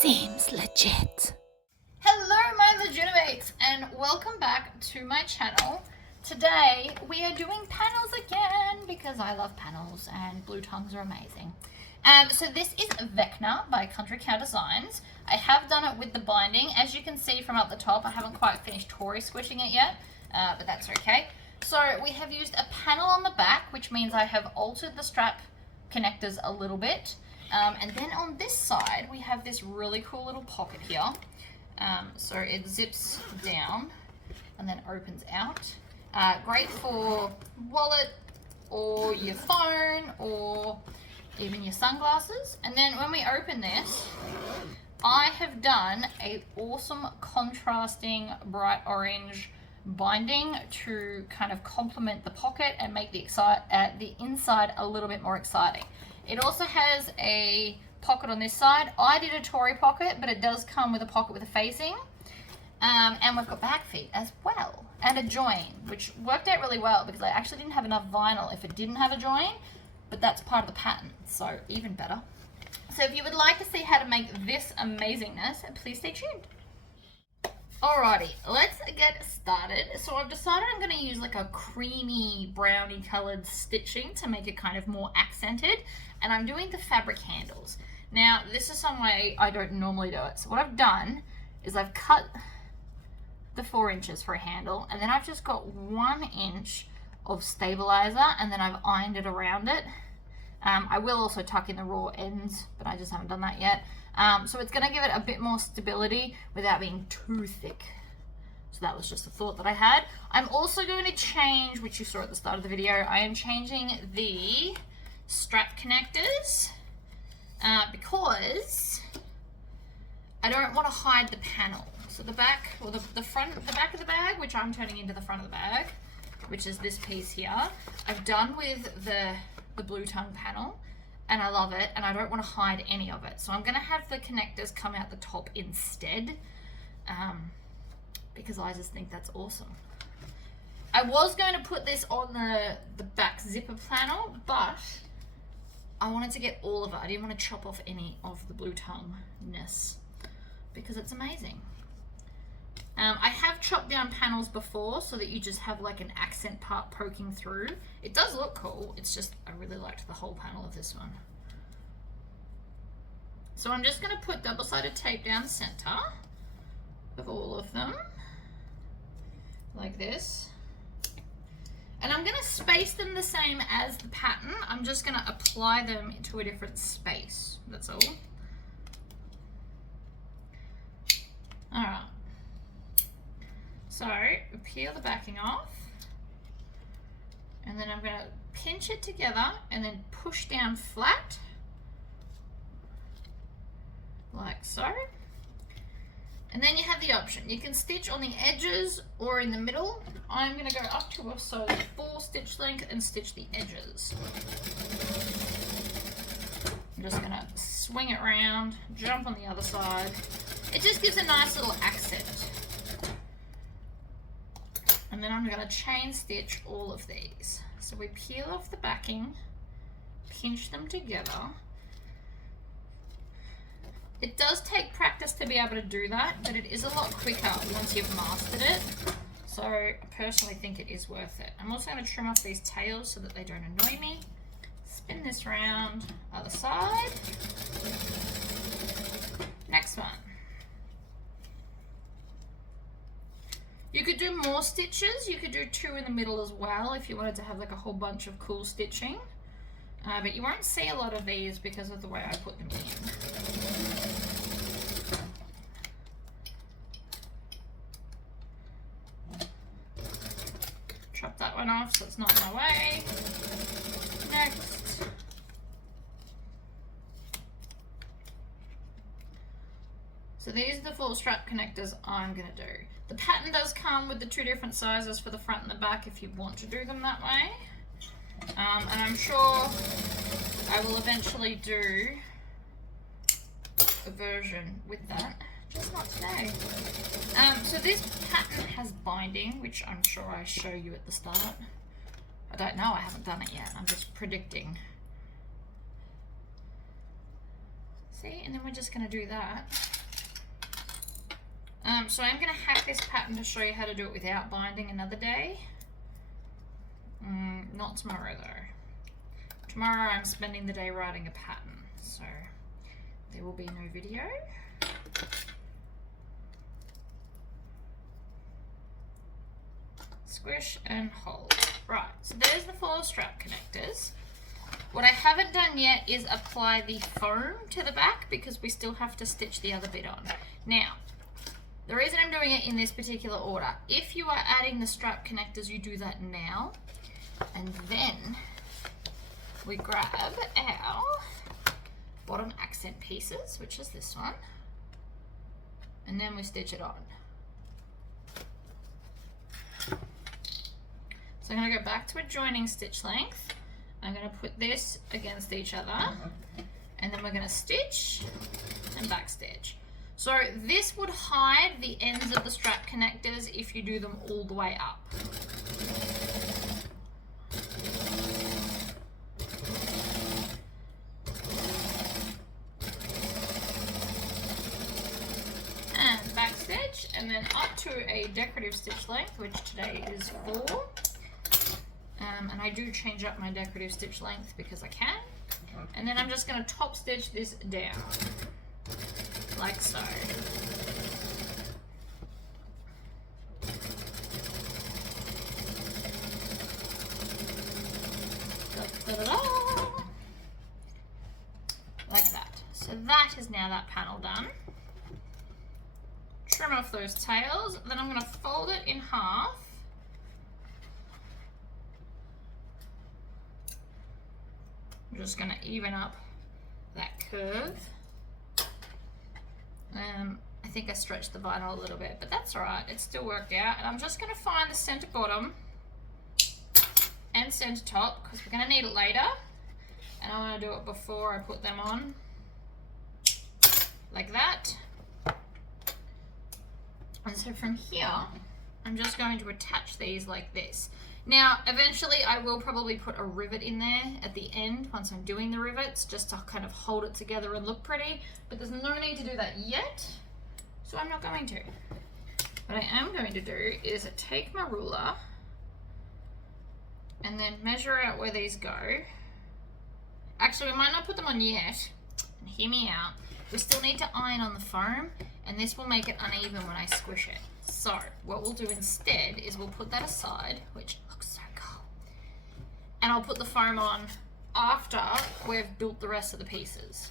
Seems legit. Hello my legitimates and welcome back to my channel. Today we are doing panels again because I love panels and blue tongues are amazing. So this is Vekza by Country Cow Designs. I have done it with the binding. As you can see from up the top, I haven't quite finished Tory squishing it yet, but that's okay. So we have used a panel on the back, which means I have altered the strap connectors a little bit. And then on this side, we have this really cool little pocket here. So it zips down and then opens out. Great for wallet or your phone or even your sunglasses. And then when we open this, I have done an awesome contrasting bright orange binding to kind of complement the pocket and make the inside a little bit more exciting. It also has a pocket on this side. I did a Tory pocket, but it does come with a pocket with a facing. And we've got back feet as well, and a join, which worked out really well because I actually didn't have enough vinyl if it didn't have a join, but that's part of the pattern, so even better. So if you would like to see how to make this amazingness, please stay tuned. Alrighty, let's get started. So I've decided I'm going to use like a creamy brownie colored stitching to make it kind of more accented, and I'm doing the fabric handles. Now this is some way I don't normally do it. So what I've done is I've cut the 4 inches for a handle, and then I've just got 1 inch of stabilizer, and then I've ironed it around it. I will also tuck in the raw ends, but I just haven't done that yet. So it's going to give it a bit more stability without being too thick. So that was just a thought that I had. I'm also going to change, which you saw at the start of the video, I am changing the strap connectors because I don't want to hide the panel. So the back, or the back of the bag, which I'm turning into the front of the bag, which is this piece here, I've done with the blue tongue panel, and I love it, and I don't want to hide any of it. So I'm going to have the connectors come out the top instead, because I just think that's awesome. I was going to put this on the back zipper panel, but I wanted to get all of it. I didn't want to chop off any of the blue tongue-ness because it's amazing. I have chopped down panels before so that you just have like an accent part poking through. It does look cool, it's just I really liked the whole panel of this one. So I'm just going to put double-sided tape down the center of all of them, like this. And I'm going to space them the same as the pattern. I'm just going to apply them into a different space, that's all. Alright. So, peel the backing off, and then I'm going to pinch it together and then push down flat, like so. And then you have the option. You can stitch on the edges or in the middle. I'm going to go up to a so 4 stitch length and stitch the edges. I'm just going to swing it around, jump on the other side. It just gives a nice little accent. And then I'm going to chain stitch all of these. So we peel off the backing, pinch them together. It does take practice to be able to do that, but it is a lot quicker once you've mastered it. So I personally think it is worth it. I'm also going to trim off these tails so that they don't annoy me. Spin this round, other side. Next one. You could do more stitches. You could do 2 in the middle as well if you wanted to have like a whole bunch of cool stitching. But you won't see a lot of these because of the way I put them in. Chop that one off so it's not in my way. Next. So these are the full strap connectors I'm going to do. The pattern does come with the 2 different sizes for the front and the back if you want to do them that way. And I'm sure I will eventually do a version with that, just not today. So this pattern has binding, which I'm sure I show you at the start. I don't know, I haven't done it yet, I'm just predicting. See, and then we're just going to do that. So I'm going to hack this pattern to show you how to do it without binding another day. Not tomorrow though. Tomorrow I'm spending the day writing a pattern, so there will be no video. Squish and hold. Right, so there's the 4 strap connectors. What I haven't done yet is apply the foam to the back because we still have to stitch the other bit on. Now, the reason I'm doing it in this particular order, if you are adding the strap connectors, you do that now, and then we grab our bottom accent pieces, which is this one, and then we stitch it on. So I'm going to go back to a joining stitch length. I'm going to put this against each other, and then we're going to stitch and back stitch. So this would hide the ends of the strap connectors if you do them all the way up. And back stitch, and then up to a decorative stitch length, which today is 4. And I do change up my decorative stitch length because I can. And then I'm just going to top stitch this down, like so. Da-da-da-da. Like that. So that is now that panel done. Trim off those tails, then I'm going to fold it in half. I'm just going to even up that curve. I think I stretched the vinyl a little bit, but that's alright, it still worked out. And I'm just going to find the center bottom and center top because we're going to need it later, and I want to do it before I put them on, like that. And so from here I'm just going to attach these like this. Now eventually I will probably put a rivet in there at the end once I'm doing the rivets, just to kind of hold it together and look pretty, but there's no need to do that yet, so I'm not going to. What I am going to do is take my ruler and then measure out where these go. Actually, we might not put them on yet, and hear me out. We still need to iron on the foam, and this will make it uneven when I squish it. So what we'll do instead is we'll put that aside, which looks so cool, and I'll put the foam on after we've built the rest of the pieces.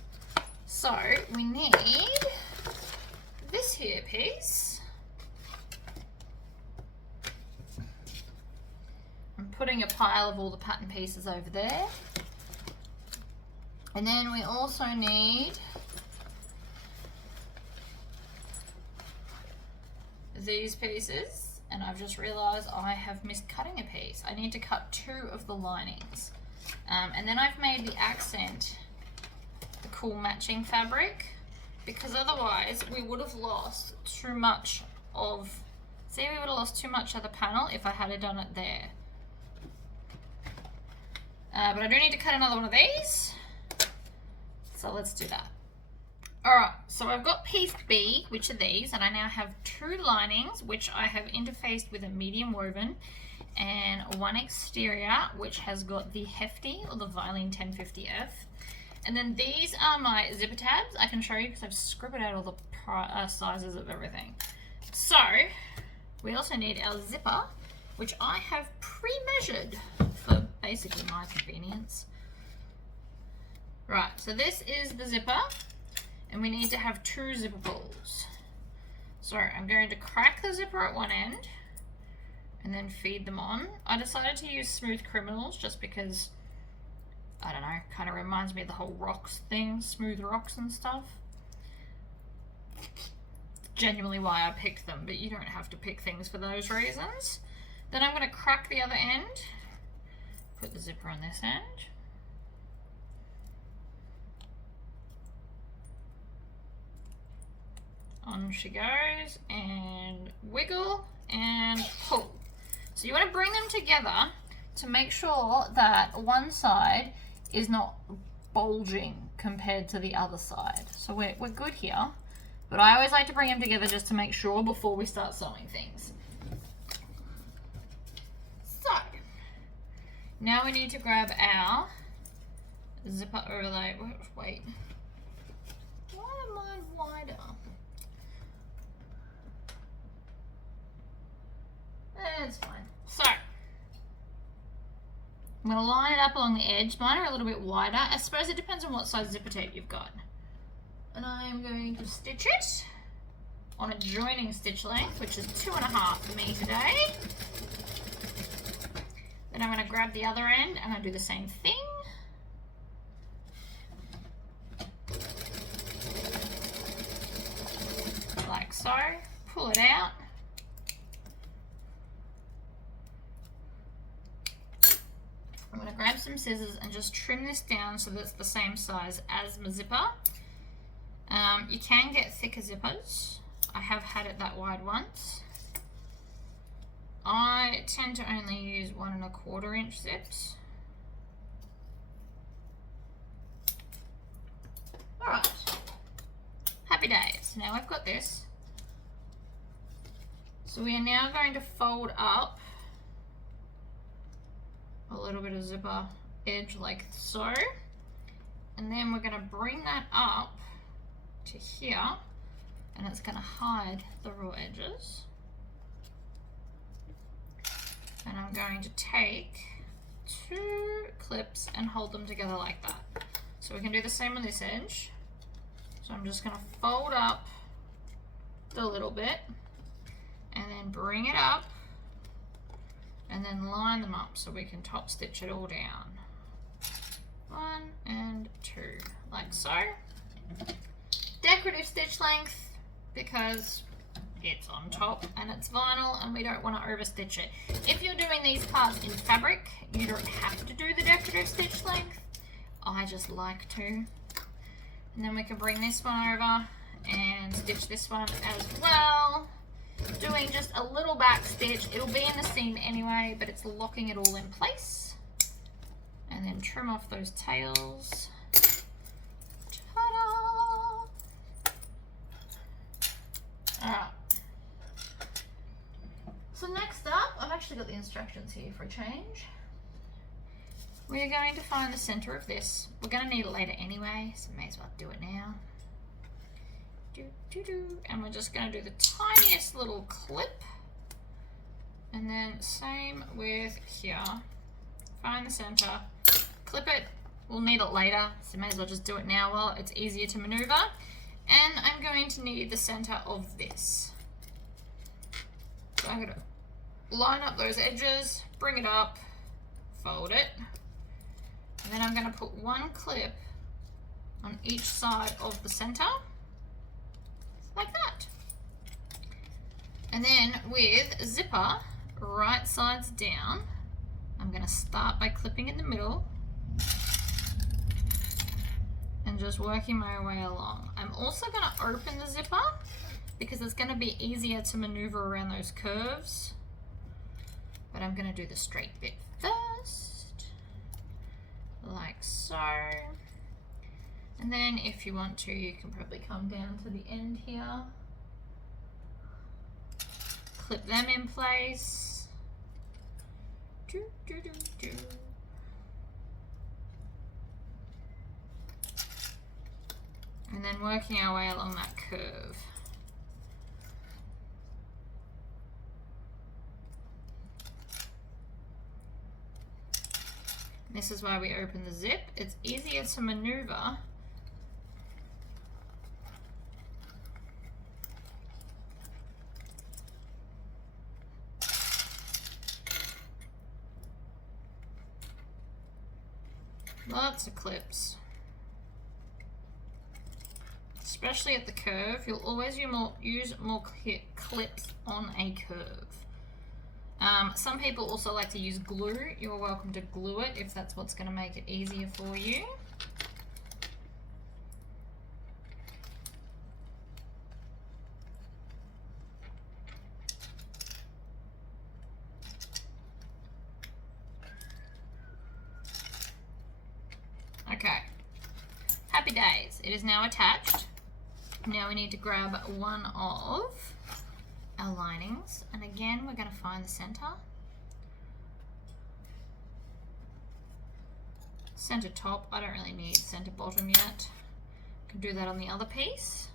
So we need this here piece. I'm putting a pile of all the pattern pieces over there, and then we also need these pieces, and I've just realized I have missed cutting a piece. I need to cut 2 of the linings, and then I've made the accent the cool matching fabric, because otherwise we would have lost too much of, see, we would have lost too much of the panel if I had done it there. But I do need to cut another one of these, so let's do that. Alright, so I've got piece B, which are these, and I now have 2 linings, which I have interfaced with a medium woven, and 1 exterior, which has got the Hefty, or the Violin 1050F. And then these are my zipper tabs. I can show you because I've scribbled out all the sizes of everything. So, we also need our zipper, which I have pre-measured for basically my convenience. Right, so this is the zipper, and we need to have 2 zipper pulls. So I'm going to crack the zipper at one end and then feed them on. I decided to use Smooth Criminals just because, I don't know, kind of reminds me of the whole rocks thing, smooth rocks and stuff. Genuinely why I picked them, but you don't have to pick things for those reasons. Then I'm going to crack the other end, put the zipper on this end. On she goes, and wiggle and pull. So you want to bring them together to make sure that one side is not bulging compared to the other side. So we're good here. But I always like to bring them together just to make sure before we start sewing things. So, now we need to grab our zipper overlay. Wait. Why am I wider? It's fine. So, I'm going to line it up along the edge. Mine are a little bit wider. I suppose it depends on what size zipper tape you've got. And I am going to stitch it on a joining stitch length, which is 2.5 for me today. Then I'm going to grab the other end and I do the same thing. Like so. Pull it out. I'm going to grab some scissors and just trim this down so that it's the same size as my zipper. You can get thicker zippers. I have had it that wide once. I tend to only use 1¼ inch zips. Alright. Happy days. Now I've got this. So we are now going to fold up a little bit of zipper edge like so. And then we're going to bring that up to here, and it's going to hide the raw edges. And I'm going to take 2 clips and hold them together like that. So we can do the same on this edge. So I'm just going to fold up the little bit and then bring it up and then line them up so we can top stitch it all down. 1 and 2, like so. Decorative stitch length because it's on top and it's vinyl and we don't want to overstitch it. If you're doing these parts in fabric, you don't have to do the decorative stitch length. I just like to. And then we can bring this one over and stitch this one as well. Doing just a little back stitch. It'll be in the seam anyway, but it's locking it all in place. And then trim off those tails. Alright. So next up, I've actually got the instructions here for a change. We're going to find the center of this. We're going to need it later anyway, so may as well do it now. And we're just going to do the tiniest little clip. And then same with here. Find the center, clip it. We'll need it later, so may as well just do it now while it's easier to maneuver. And I'm going to need the center of this. So I'm going to line up those edges, bring it up, fold it, and then I'm going to put 1 clip on each side of the center, like that. And then with zipper, right sides down, I'm going to start by clipping in the middle and just working my way along. I'm also going to open the zipper because it's going to be easier to maneuver around those curves. But I'm going to do the straight bit first, like so. And then if you want to, you can probably come down to the end here, clip them in place. And then working our way along that curve. This is why we open the zip. It's easier to maneuver. Lots of clips. Especially at the curve, you'll always use more clips on a curve. Some people also like to use glue. You're welcome to glue it if that's what's going to make it easier for you. Okay, happy days. it is now attached. Now we need to grab one of our linings, and again we're going to find the center. Center top, I don't really need center bottom yet. Can do that on the other piece.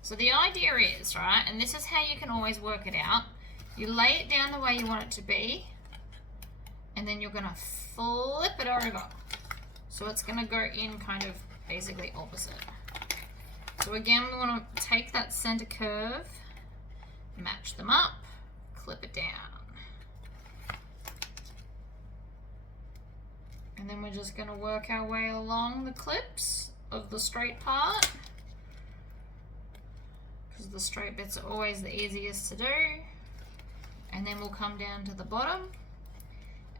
So the idea is, right, and this is how you can always work it out. You lay it down the way you want it to be, and then you're going to flip it over. So it's going to go in kind of basically opposite. So again, we want to take that center curve, match them up, clip it down. And then we're just going to work our way along the clips of the straight part, because the straight bits are always the easiest to do. And then we'll come down to the bottom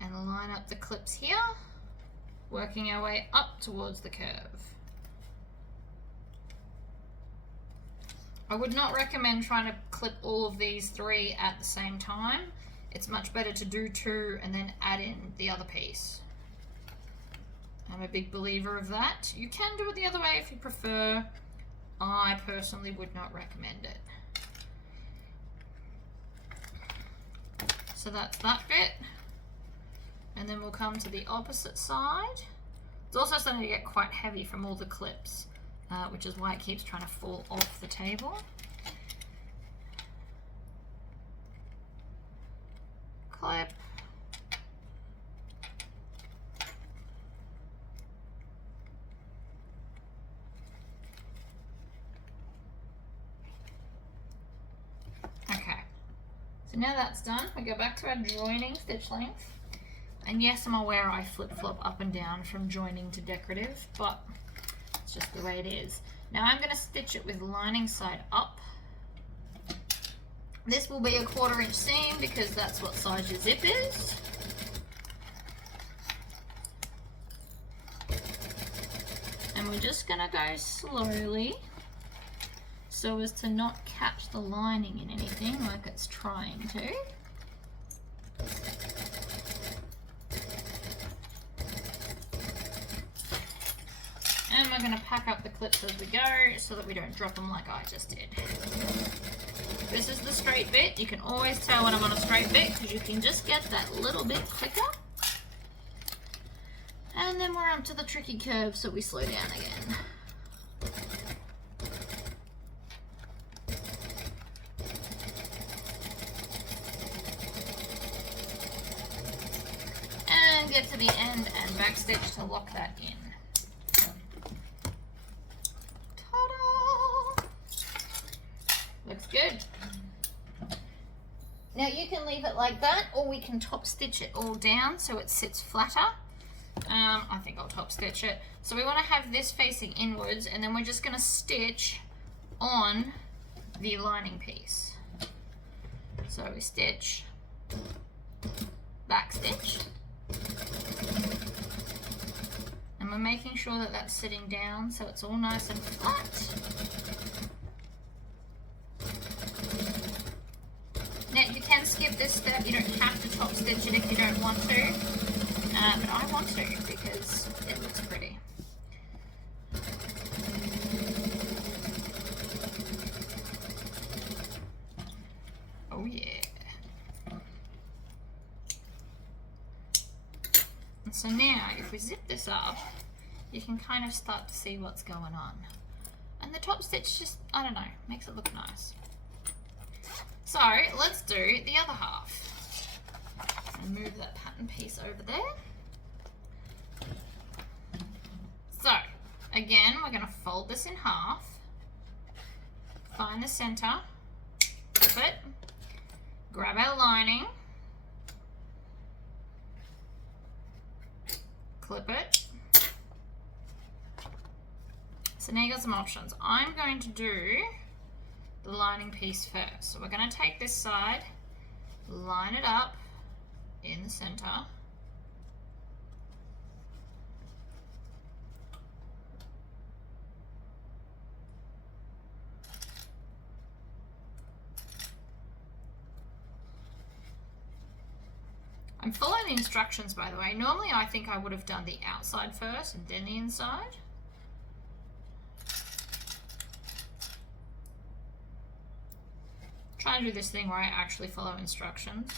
and line up the clips here, working our way up towards the curve. I would not recommend trying to clip all of these three at the same time. It's much better to do two and then add in the other piece. I'm a big believer of that. You can do it the other way if you prefer. I personally would not recommend it. So that's that bit. And then we'll come to the opposite side. It's also starting to get quite heavy from all the clips, which is why it keeps trying to fall off the table. Clip. Okay, so now that's done, we go back to our joining stitch length. And yes, I'm aware I flip-flop up and down from joining to decorative, but it's just the way it is. Now I'm going to stitch it with lining side up. This will be a 1/4 inch seam because that's what size your zip is. And we're just going to go slowly so as to not catch the lining in anything like it's trying to. And we're going to pack up the clips as we go so that we don't drop them like I just did. This is the straight bit. You can always tell when I'm on a straight bit because you can just get that little bit quicker. And then we're up to the tricky curve, so we slow down again. And get to the end and backstitch to lock that in. Looks good. Now you can leave it like that, or we can top stitch it all down so it sits flatter. I think I'll top stitch it. So we want to have this facing inwards, and then we're just going to stitch on the lining piece. So we stitch, back stitch, and we're making sure that that's sitting down so it's all nice and flat. Now you can skip this step, you don't have to top stitch it if you don't want to, but I want to because it looks pretty. Oh yeah. And so now if we zip this up, you can kind of start to see what's going on. And the top stitch just, I don't know, makes it look nice. So let's do the other half. And move that pattern piece over there. So again, we're going to fold this in half, find the center, flip it, grab our lining, clip it. So now you got some options. I'm going to do the lining piece first. So we're going to take this side, line it up in the center, I'm following the instructions, by the way. Normally I think I would have done the outside first and then the inside. Try and do this thing where I actually follow instructions.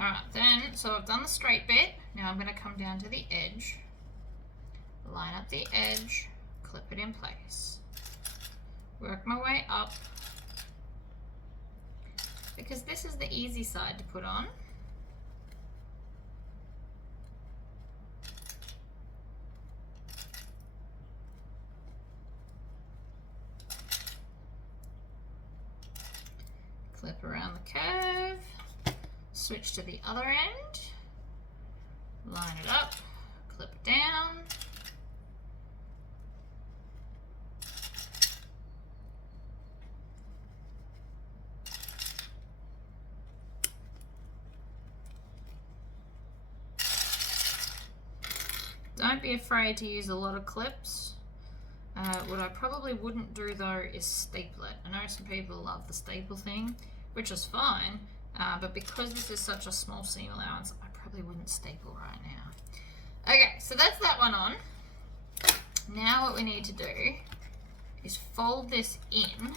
Alright, then, so I've done the straight bit. Now I'm going to come down to the edge, line up the edge, clip it in place, work my way up, because this is the easy side to put on. Clip around the curve, switch to the other end, line it up, clip it down, don't be afraid to use a lot of clips. What I probably wouldn't do though is staple it. I know some people love the staple thing, which is fine, but because this is such a small seam allowance, I probably wouldn't staple right now. Okay, so that's that one on. Now what we need to do is fold this in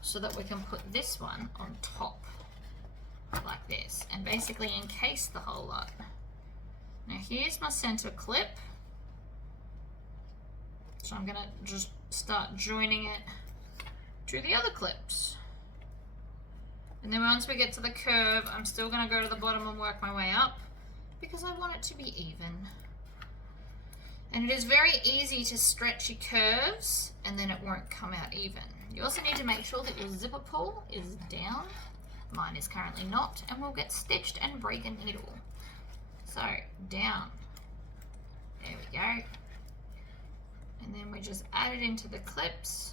so that we can put this one on top like this and basically encase the whole lot. Now here's my center clip. So I'm going to just start joining it to the other clips. And then once we get to the curve, I'm still going to go to the bottom and work my way up because I want it to be even. And it is very easy to stretch your curves and then it won't come out even. You also need to make sure that your zipper pull is down. Mine is currently not, and we'll get stitched and break a needle. So down. There we go. And then we just add it into the clips.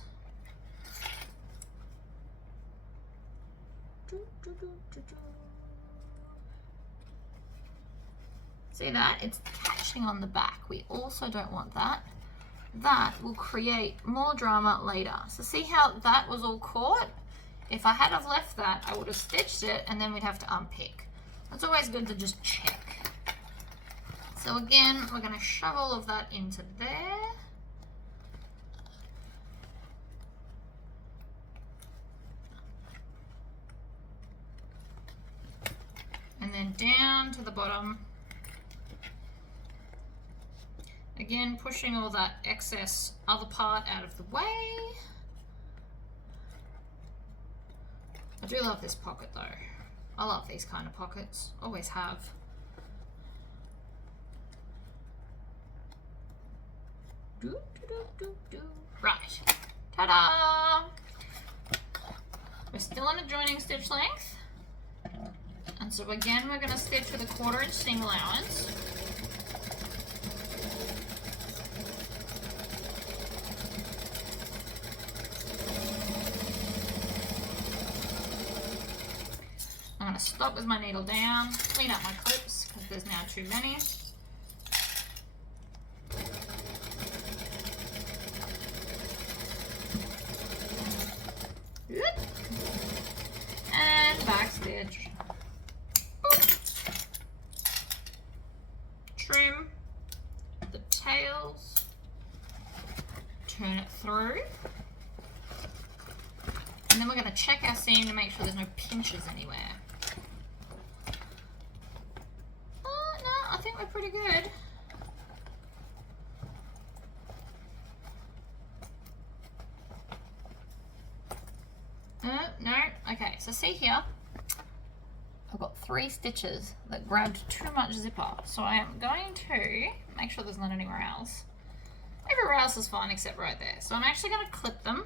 See that? It's catching on the back. We also don't want that. That will create more drama later. So see how that was all caught? If I had have left that, I would have stitched it and then we'd have to unpick. It's always good to just check. So again, we're going to shove all of that into there. And then down to the bottom. Again, pushing all that excess other part out of the way. I do love this pocket though. I love these kind of pockets, always have. Right, ta-da! We're still on a joining stitch length. And so again, we're gonna stitch with a 1/4 inch seam allowance. I'm going to stop with my needle down, clean up my clips because there's now too many. And back stitch. Trim the tails, turn it through, and then we're going to check our seam to make sure there's no pinches anywhere. I think we're pretty good. No, okay, so see here, I've got 3 stitches that grabbed too much zipper, so I am going to make sure there's not anywhere else. Everywhere else is fine except right there, so I'm actually going to clip them.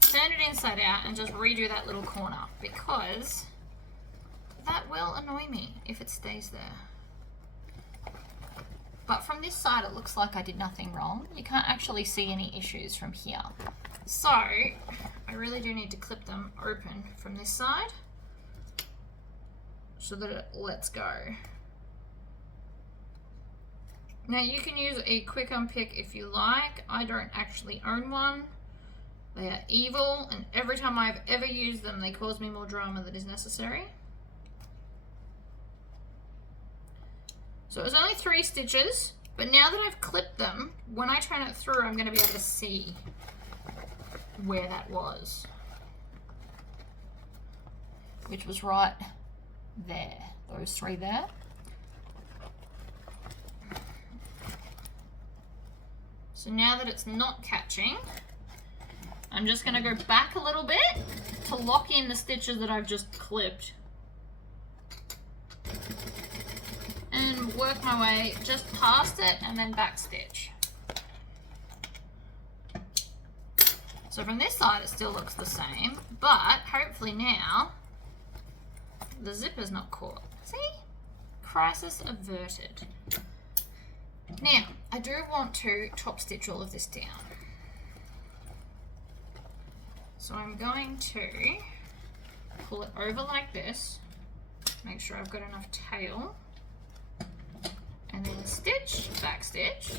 Turn it inside out and just redo that little corner because that will annoy me if it stays there. But from this side it looks like I did nothing wrong. You can't actually see any issues from here. So I really do need to clip them open from this side so that it lets go. Now you can use a quick unpick if you like. I don't actually own one. They are evil, and every time I've ever used them, they cause me more drama than is necessary. So it was only 3 stitches, But now that I've clipped them, when I turn it through, I'm going to be able to see where that was. Which was right there, those three there. So now that it's not catching, I'm just going to go back a little bit to lock in the stitches that I've just clipped. And work my way just past it and then back stitch. So from this side it still looks the same, but hopefully now the zipper's not caught. See? Crisis averted. Now, I do want to top stitch all of this down. So I'm going to pull it over like this, make sure I've got enough tail, and then stitch, back stitch.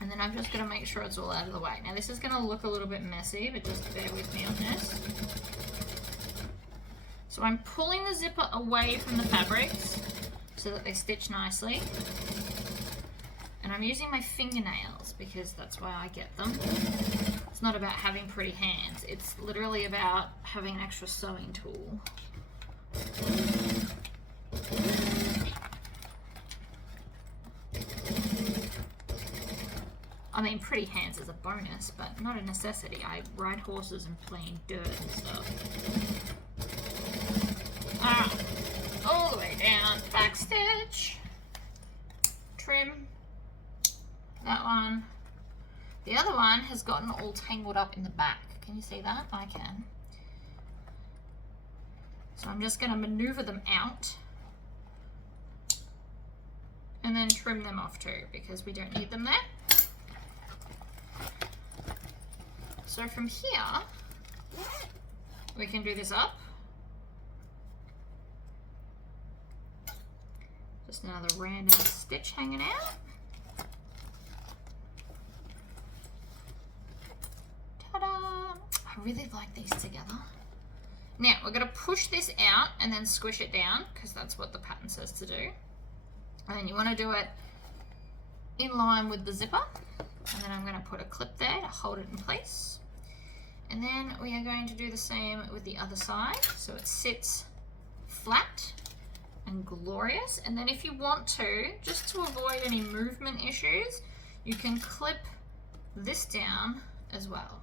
And then I'm just going to make sure it's all out of the way. Now this is going to look a little bit messy, but just bear with me on this. So I'm pulling the zipper away from the fabrics so that they stitch nicely. And I'm using my fingernails because that's why I get them. It's not about having pretty hands. It's literally about having an extra sewing tool. I mean, pretty hands is a bonus, but not a necessity. I ride horses and play in dirt and stuff. Alright, all the way down, back stitch, trim, that one. The other one has gotten all tangled up in the back. Can you see that? I can. So I'm just going to maneuver them out and then trim them off too because we don't need them there. So from here, we can do this up. Just another random stitch hanging out. Ta-da! I really like these together. Now, we're going to push this out and then squish it down because that's what the pattern says to do. And then you want to do it in line with the zipper. And then I'm going to put a clip there to hold it in place. And then we are going to do the same with the other side. So it sits flat and glorious. And then if you want to, just to avoid any movement issues, you can clip this down as well.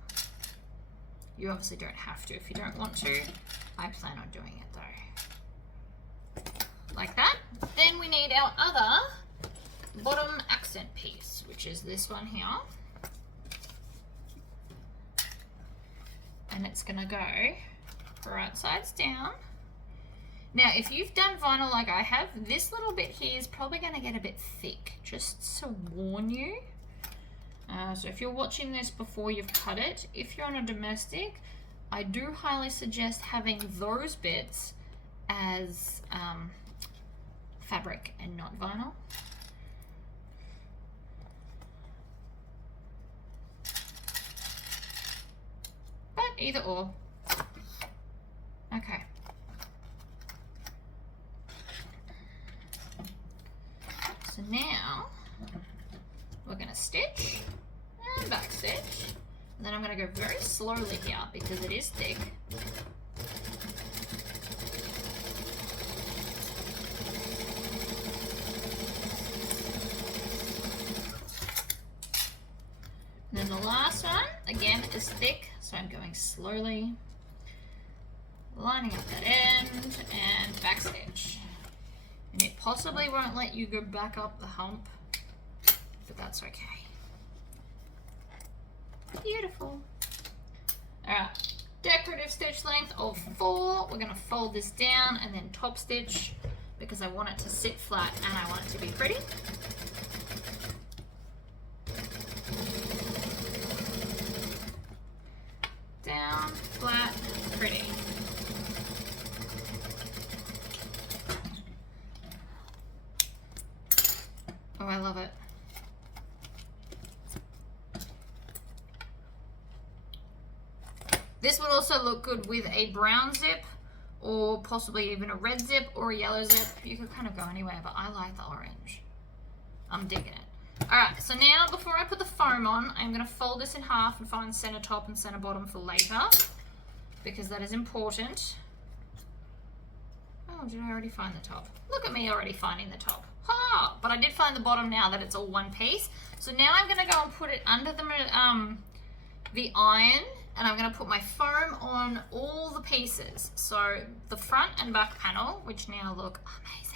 You obviously don't have to if you don't want to. I plan on doing it though. Like that. Then we need our other bottom accent piece, which is this one here. And it's gonna go right sides down. Now, if you've done vinyl like I have, this little bit here is probably gonna get a bit thick, just to warn you. So if you're watching this before you've cut it, if you're on a domestic, I do highly suggest having those bits as fabric and not vinyl. But either or. Okay. So now we're going to stitch and back stitch. And then I'm going to go very slowly here because it is thick. And then the last one, again, is thick, so I'm going slowly, lining up that end and back stitch. And it possibly won't let you go back up the hump, but that's okay. Beautiful. Alright, decorative stitch length of 4. We're going to fold this down and then top stitch because I want it to sit flat and I want it to be pretty. Down, flat, pretty. Oh, I love it. This would also look good with a brown zip or possibly even a red zip or a yellow zip. You could kind of go anywhere, but I like the orange. I'm digging it. Alright, so now before I put the foam on, I'm going to fold this in half and find center top and center bottom for later, because that is important. Oh, did I already find the top? Look at me already finding the top. Ha! But I did find the bottom now that it's all one piece. So now I'm going to go and put it under the iron, and I'm going to put my foam on all the pieces. So the front and back panel, which now look amazing.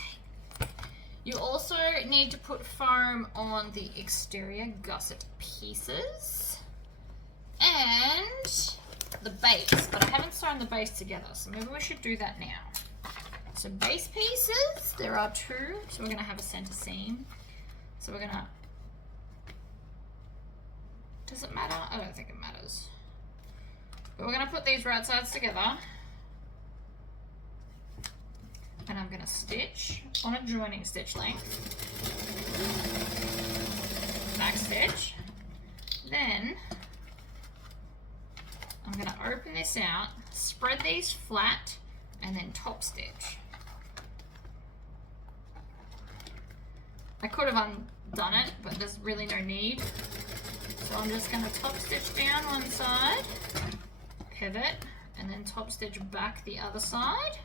You also need to put foam on the exterior gusset pieces and the base, but I haven't sewn the base together, so maybe we should do that now. So base pieces, there are two, so we're going to have a center seam. So we're going to, does it matter? I don't think it matters. But we're going to put these right sides together. And I'm going to stitch on a joining stitch length. Back stitch. Then I'm going to open this out, spread these flat, and then top stitch. I could have undone it, but there's really no need. So I'm just going to top stitch down one side, pivot, and then top stitch back the other side.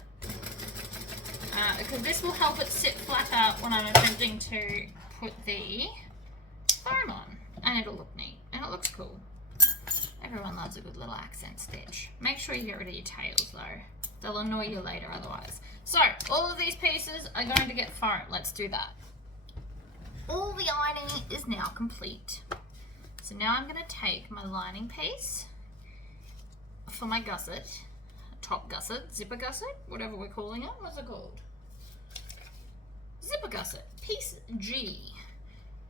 Because this will help it sit flatter when I'm attempting to put the foam on. And it'll look neat, and it looks cool. Everyone loves a good little accent stitch. Make sure you get rid of your tails though. They'll annoy you later otherwise. So, all of these pieces are going to get foam. Let's do that. All the ironing is now complete. So now I'm going to take my lining piece for my gusset, top gusset, zipper gusset, whatever we're calling it. What's it called? Zipper gusset, piece G.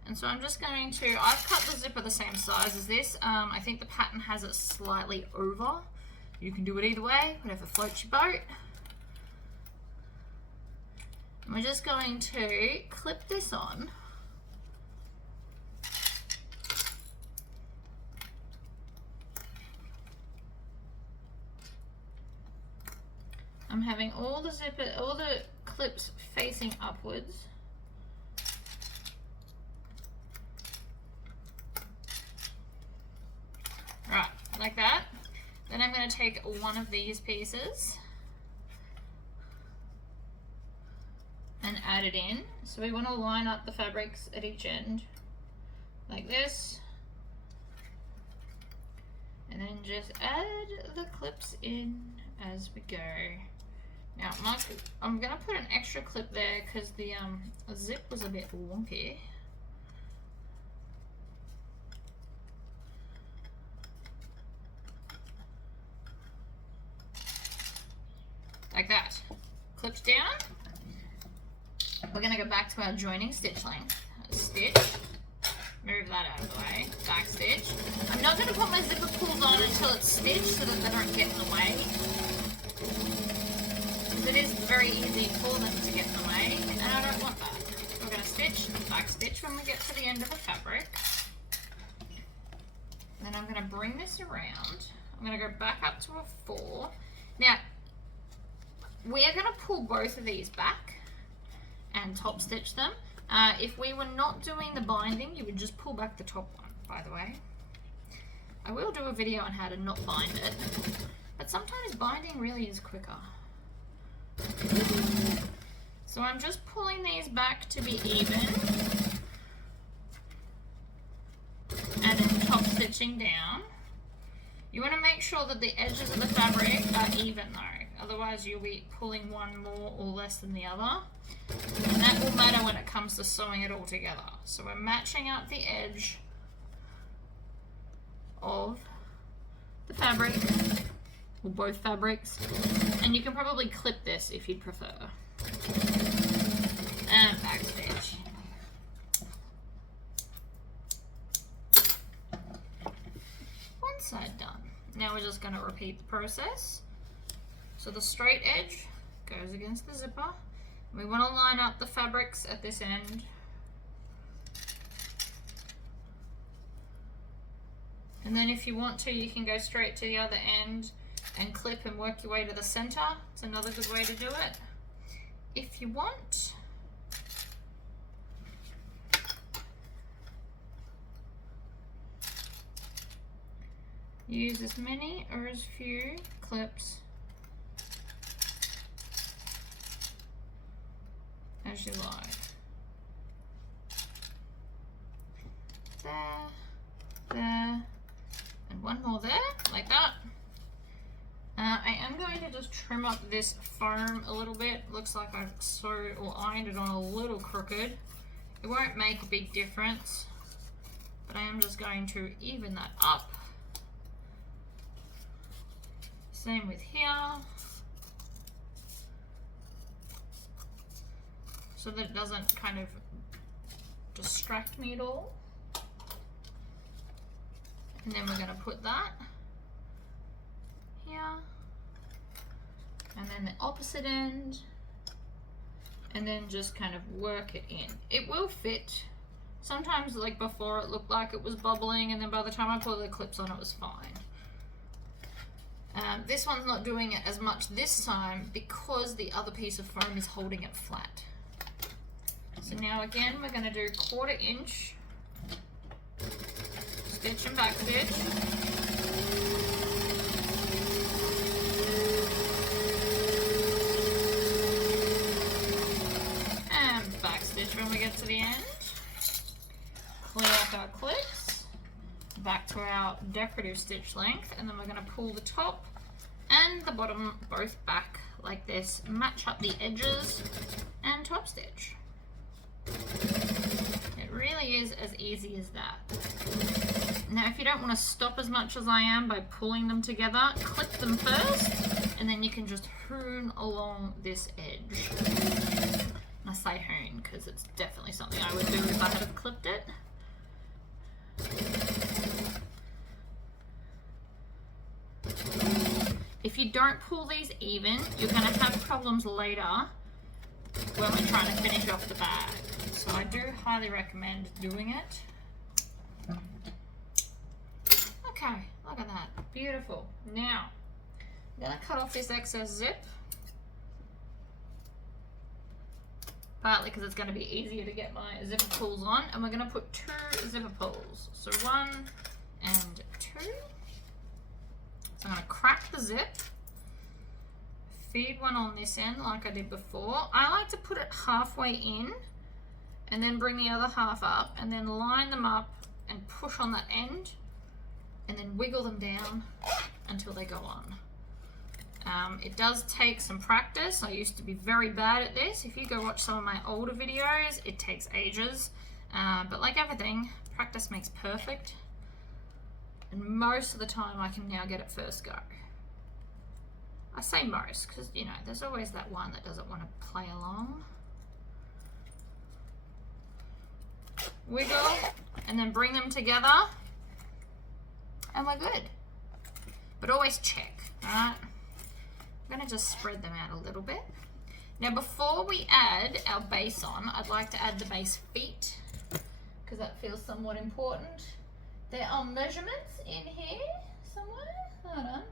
And so I'm just going to, I've cut the zipper the same size as this. I think the pattern has it slightly over. You can do it either way, whatever floats your boat. And we're just going to clip this on. I'm having all the clips facing upwards. Right, like that. Then I'm going to take one of these pieces and add it in. So we want to line up the fabrics at each end like this. And then just add the clips in as we go. Now I'm going to put an extra clip there because the zip was a bit wonky. Like that. Clips down. We're going to go back to our joining stitch length. Stitch. Move that out of the way. Back stitch. I'm not going to put my zipper pulls on until it's stitched so that they don't get in the way. Because it is very easy for them to get in the way, and I don't want that. So we're going to stitch and back stitch when we get to the end of the fabric. Then I'm going to bring this around. I'm going to go back up to a 4. Now, we are going to pull both of these back and top stitch them. If we were not doing the binding, you would just pull back the top one, by the way. I will do a video on how to not bind it, but sometimes binding really is quicker. So I'm just pulling these back to be even and then top stitching down. You want to make sure that the edges of the fabric are even though, otherwise you'll be pulling one more or less than the other. And that will matter when it comes to sewing it all together. So we're matching up the edge of the fabric, or both fabrics. And you can probably clip this if you'd prefer. And back stitch. One side done. Now we're just going to repeat the process. So the straight edge goes against the zipper. We want to line up the fabrics at this end. And then if you want to, you can go straight to the other end and clip and work your way to the center. It's another good way to do it if you want. Use as many or as few clips as you like. There, there, and one more there, like that. I am going to just trim up this foam a little bit. Looks like I've sewed or ironed it on a little crooked. It won't make a big difference, but I am just going to even that up. Same with here, so that it doesn't kind of distract me at all. And then we're going to put that here, and then the opposite end, and then just kind of work it in. It will fit. Sometimes, like before, it looked like it was bubbling, and then by the time I put the clips on, it was fine. This one's not doing it as much this time because the other piece of foam is holding it flat. So now again, we're going to do 1/4 inch stitch and back stitch. And back stitch when we get to the end. Clear up our clips. Back to our decorative stitch length, and then we're going to pull the top and the bottom both back like this, match up the edges, and top stitch. It really is as easy as that. Now if you don't want to stop as much as I am by pulling them together, clip them first, and then you can just hoon along this edge. And I say hoon because it's definitely something I would do if I had have clipped it. If you don't pull these even, you're going to have problems later when we're trying to finish off the bag. So I do highly recommend doing it. Okay, look at that. Beautiful. Now, I'm going to cut off this excess zip. Partly because it's going to be easier to get my zipper pulls on. And we're going to put 2 zipper pulls. So 1 and 2. So I'm going to crack the zip, feed one on this end like I did before. I like to put it halfway in and then bring the other half up and then line them up and push on that end and then wiggle them down until they go on. It does take some practice. I used to be very bad at this. If you go watch some of my older videos, it takes ages. But like everything, practice makes perfect. And most of the time I can now get it first go. I say most because, you know, there's always that one that doesn't want to play along. Wiggle and then bring them together and we're good. But always check, alright? I'm going to just spread them out a little bit. Now before we add our base on, I'd like to add the base feet because that feels somewhat important. There are measurements in here somewhere. Hold on.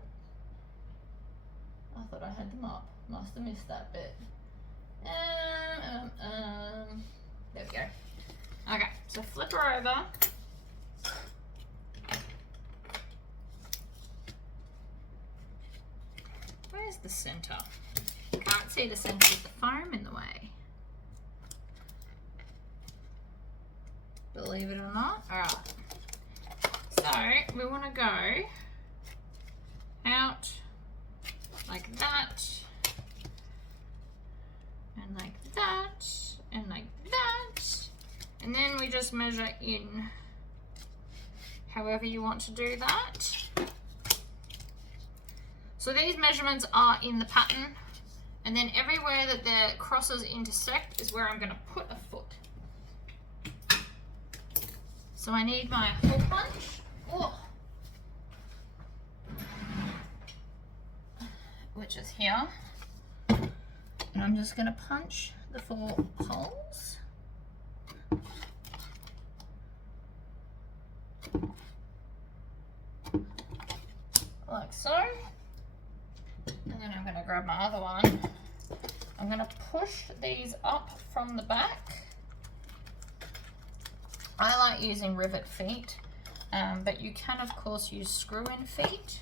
I thought I had them up. Must have missed that bit. There we go. Okay, so flip her over. Where's the center? Can't see the center with the foam in the way. Believe it or not. Alright. So we want to go out like that, and like that, and like that, and then we just measure in however you want to do that. So these measurements are in the pattern, and then everywhere that the crosses intersect is where I'm going to put a foot. So I need my hole punch. Oh. Which is here. And I'm just going to punch the 4 holes. Like so. gonna grab my other one. I'm gonna push these up from the back. I like using rivet feet, but you can of course use screw-in feet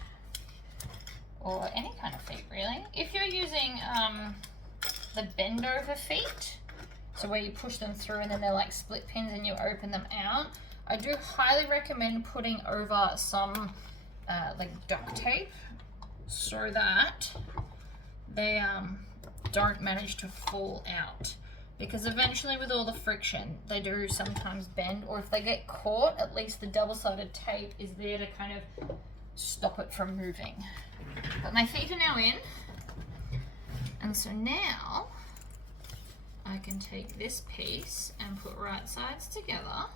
or any kind of feet really. If you're using the bend over feet, so where you push them through and then they're like split pins and you open them out, I do highly recommend putting over some like duct tape so that they don't manage to fall out, because eventually with all the friction they do sometimes bend, or if they get caught, at least the double-sided tape is there to kind of stop it from moving. But my feet are now in, and so now I can take this piece and put right sides together,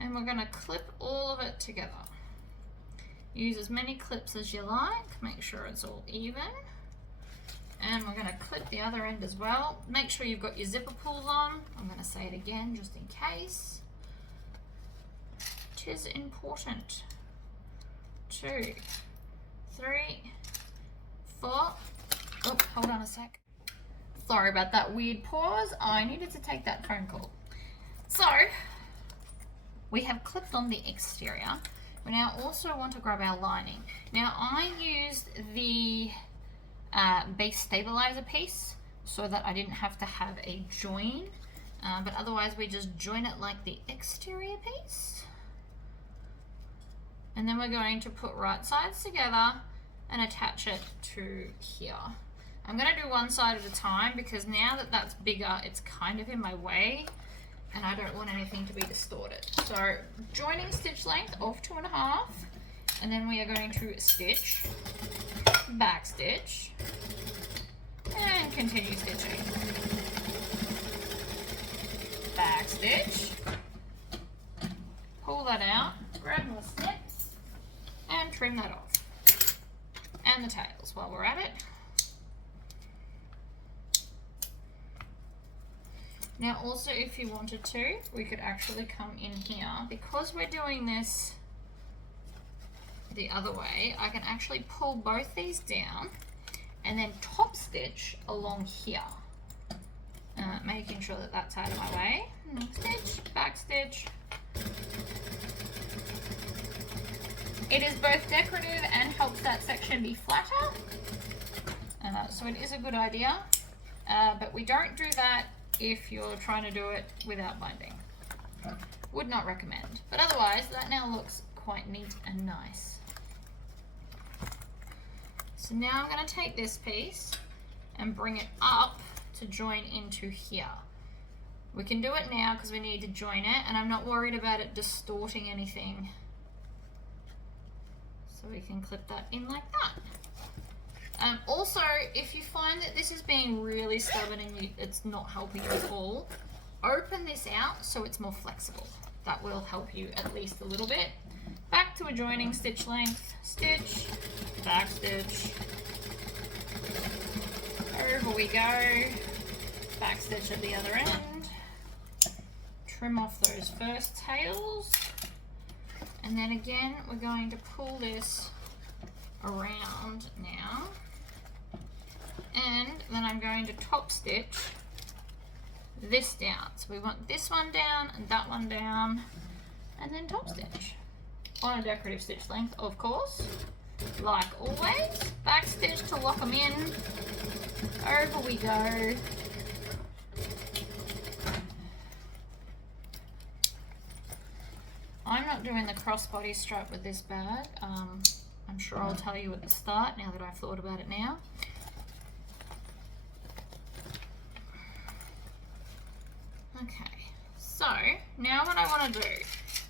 and we're going to clip all of it together. Use as many clips as you like, make sure it's all even. And we're going to clip the other end as well. Make sure you've got your zipper pulls on. I'm going to say it again just in case. 'Tis important. 2, 3, 4. Oh, hold on a sec. Sorry about that weird pause. I needed to take that phone call. So, we have clipped on the exterior. We now also want to grab our lining. Now I used the base stabilizer piece so that I didn't have to have a join, but otherwise we just join it like the exterior piece. And then we're going to put right sides together and attach it to here. I'm going to do one side at a time because now that that's bigger, it's kind of in my way and I don't want anything to be distorted. So joining stitch length of 2.5, and then we are going to stitch, back stitch, and continue stitching. Back stitch, pull that out, grab more snips, and trim that off. And the tails while we're at it. Now also, if you wanted to, we could actually come in here. Because we're doing this the other way, I can actually pull both these down and then top stitch along here, making sure that that's out of my way. Stitch, back stitch. It is both decorative and helps that section be flatter, so it is a good idea, but we don't do that if you're trying to do it without binding. Would not recommend, but otherwise that now looks quite neat and nice. So now I'm going to take this piece and bring it up to join into here. We can do it now because we need to join it, and I'm not worried about it distorting anything. So we can clip that in like that. Also, if you find that this is being really stubborn and it's not helping you at all, open this out so it's more flexible. That will help you at least a little bit. Back to a joining stitch length, stitch, back stitch, over we go, back stitch at the other end, trim off those first tails, and then again we're going to pull this around now, and then I'm going to top stitch this down. So we want this one down and that one down, and then top stitch on a decorative stitch length, of course, like always. Back stitch to lock them in, over we go. I'm not doing the crossbody strap with this bag. I'm sure I'll tell you at the start now that I've thought about it now. Okay, so now what I want to do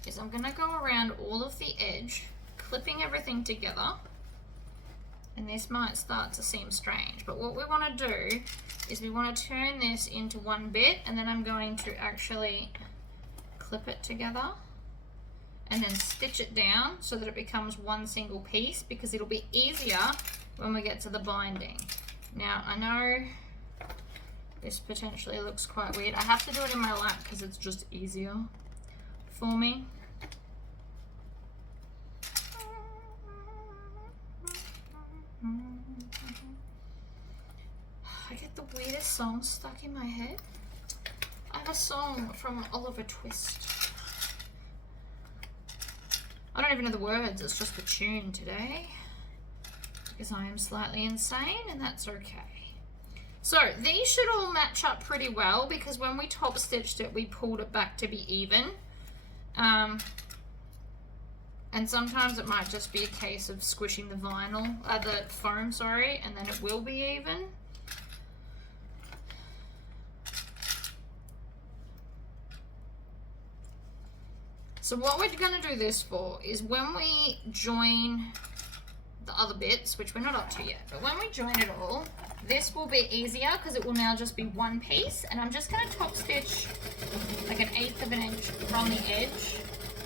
is I'm going to go around all of the edge, clipping everything together, and this might start to seem strange, but what we want to do is we want to turn this into one bit, and then I'm going to actually clip it together and then stitch it down so that it becomes one single piece, because it'll be easier when we get to the binding. Now I know this potentially looks quite weird. I have to do it in my lap because it's just easier for me. I get the weirdest songs stuck in my head. I have a song from Oliver Twist. I don't even know the words, it's just the tune today. Because I am slightly insane, and that's okay. So these should all match up pretty well because when we top stitched it, we pulled it back to be even. And sometimes it might just be a case of squishing the vinyl, the foam, sorry, and then it will be even. So what we're going to do this for is when we join the other bits, which we're not up to yet, but when we join it all, this will be easier because it will now just be one piece, and I'm just going to top stitch like 1/8 of an inch from the edge.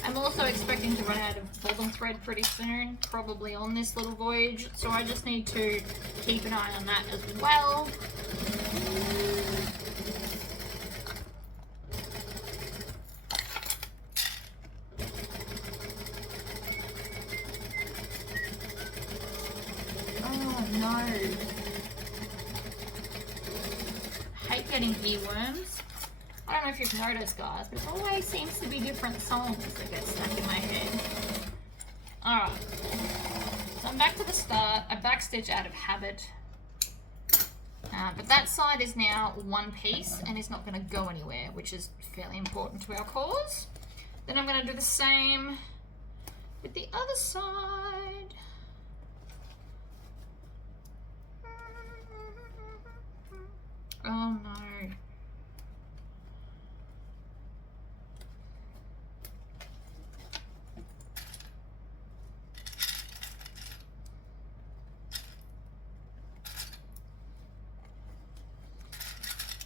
I'm also expecting to run out of bobbin thread pretty soon, probably on this little voyage, so I just need to keep an eye on that as well. Oh no. I hate getting earworms. I don't know if you've noticed, guys, but it always seems to be different songs that get stuck in my head. Alright, so I'm back to the start. I backstitch out of habit. But that side is now one piece and is not going to go anywhere, which is fairly important to our cause. Then I'm going to do the same with the other side. Oh no.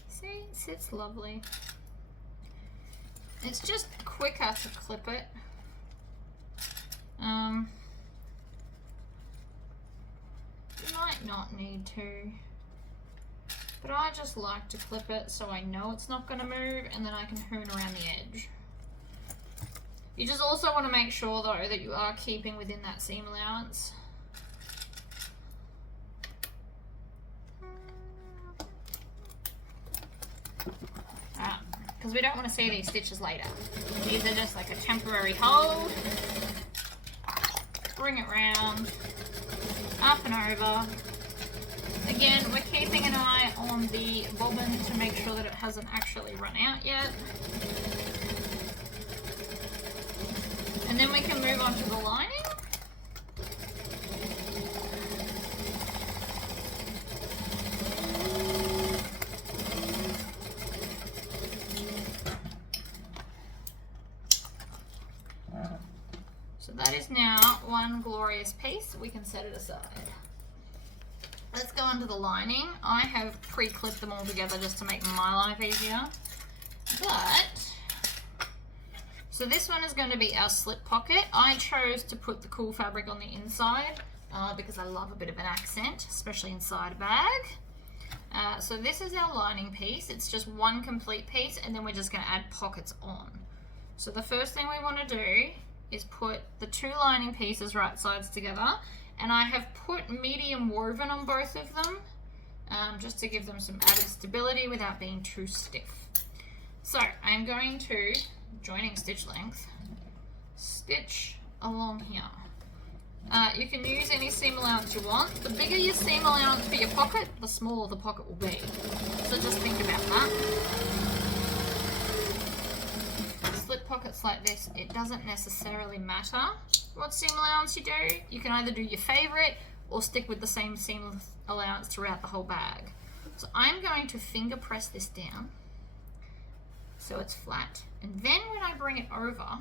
See, it sits lovely. It's just quicker to clip it. You might not need to, but I just like to clip it so I know it's not going to move, and then I can hoon around the edge. You just also want to make sure though that you are keeping within that seam allowance. Because we don't want to see these stitches later. These are just like a temporary hold. Bring it round, up and over. Again, we're keeping an eye on the bobbin to make sure that it hasn't actually run out yet. And then we can move on to the lining. So that is now one glorious piece. We can set it aside. Let's go on to the lining. I have pre-clipped them all together just to make my life easier. But, so this one is going to be our slip pocket. I chose to put the cool fabric on the inside because I love a bit of an accent, especially inside a bag. So this is our lining piece. It's just one complete piece, and then we're just going to add pockets on. So the first thing we want to do is put the two lining pieces right sides together, and I have put medium woven on both of them just to give them some added stability without being too stiff. So I'm going to, joining stitch length, stitch along here. You can use any seam allowance you want. The bigger your seam allowance for your pocket, the smaller the pocket will be. So just think about that. Slip pockets like this, it doesn't necessarily matter what seam allowance you do. You can either do your favorite or stick with the same seam allowance throughout the whole bag. So I'm going to finger press this down so it's flat, and then when I bring it over,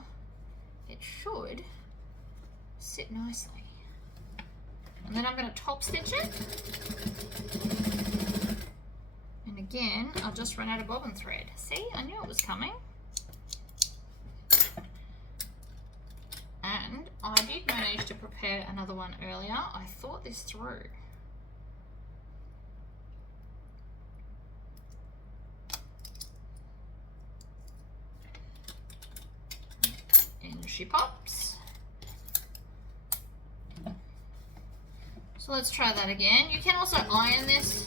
it should sit nicely. And then I'm going to top stitch it, and again I'll just run out of bobbin thread. See, I knew it was coming. And I did manage to prepare another one earlier. I thought this through. In she pops. So let's try that again. You can also iron this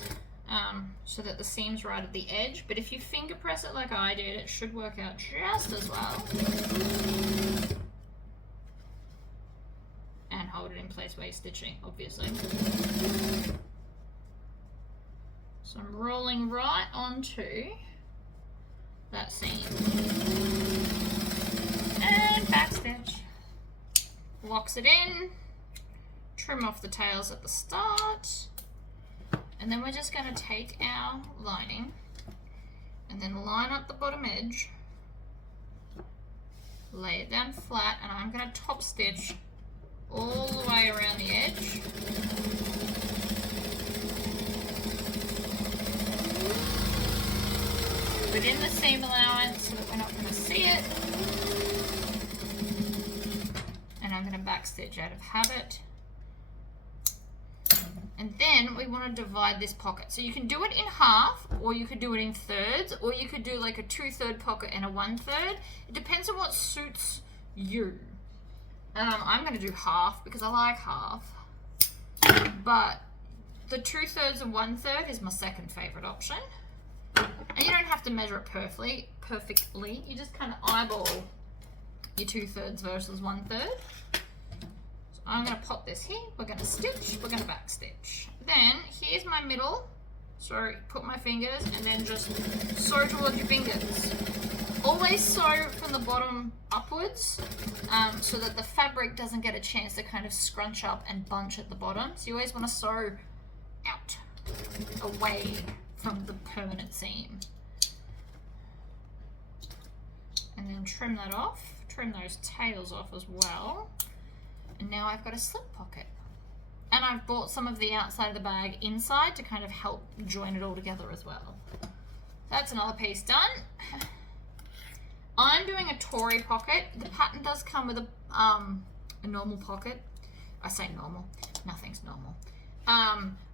so that the seam's right at the edge, but if you finger press it like I did, it should work out just as well. And hold it in place while you're stitching, obviously. So I'm rolling right onto that seam. And back stitch. Locks it in. Trim off the tails at the start. And then we're just going to take our lining and then line up the bottom edge, lay it down flat, and I'm going to top stitch all the way around the edge. Within the seam allowance so that we're not going to see it. And I'm going to back stitch out of habit. And then we want to divide this pocket. So you can do it in half, or you could do it in thirds, or you could do like a 2/3 pocket and a 1/3. It depends on what suits you. I'm going to do half because I like half. But the 2/3 and 1/3 is my second favorite option. And you don't have to measure it perfectly. You just kind of eyeball your 2/3 versus 1/3. I'm going to pop this here, we're going to stitch, we're going to back stitch. Then here's my middle, so put my fingers and then just sew towards your fingers. Always sew from the bottom upwards so that the fabric doesn't get a chance to kind of scrunch up and bunch at the bottom. So you always want to sew out, away from the permanent seam. And then trim that off, trim those tails off as well. And now I've got a slip pocket. And I've brought some of the outside of the bag inside to kind of help join it all together as well. That's another piece done. I'm doing a Tory pocket. The pattern does come with a normal pocket. I say normal, nothing's normal.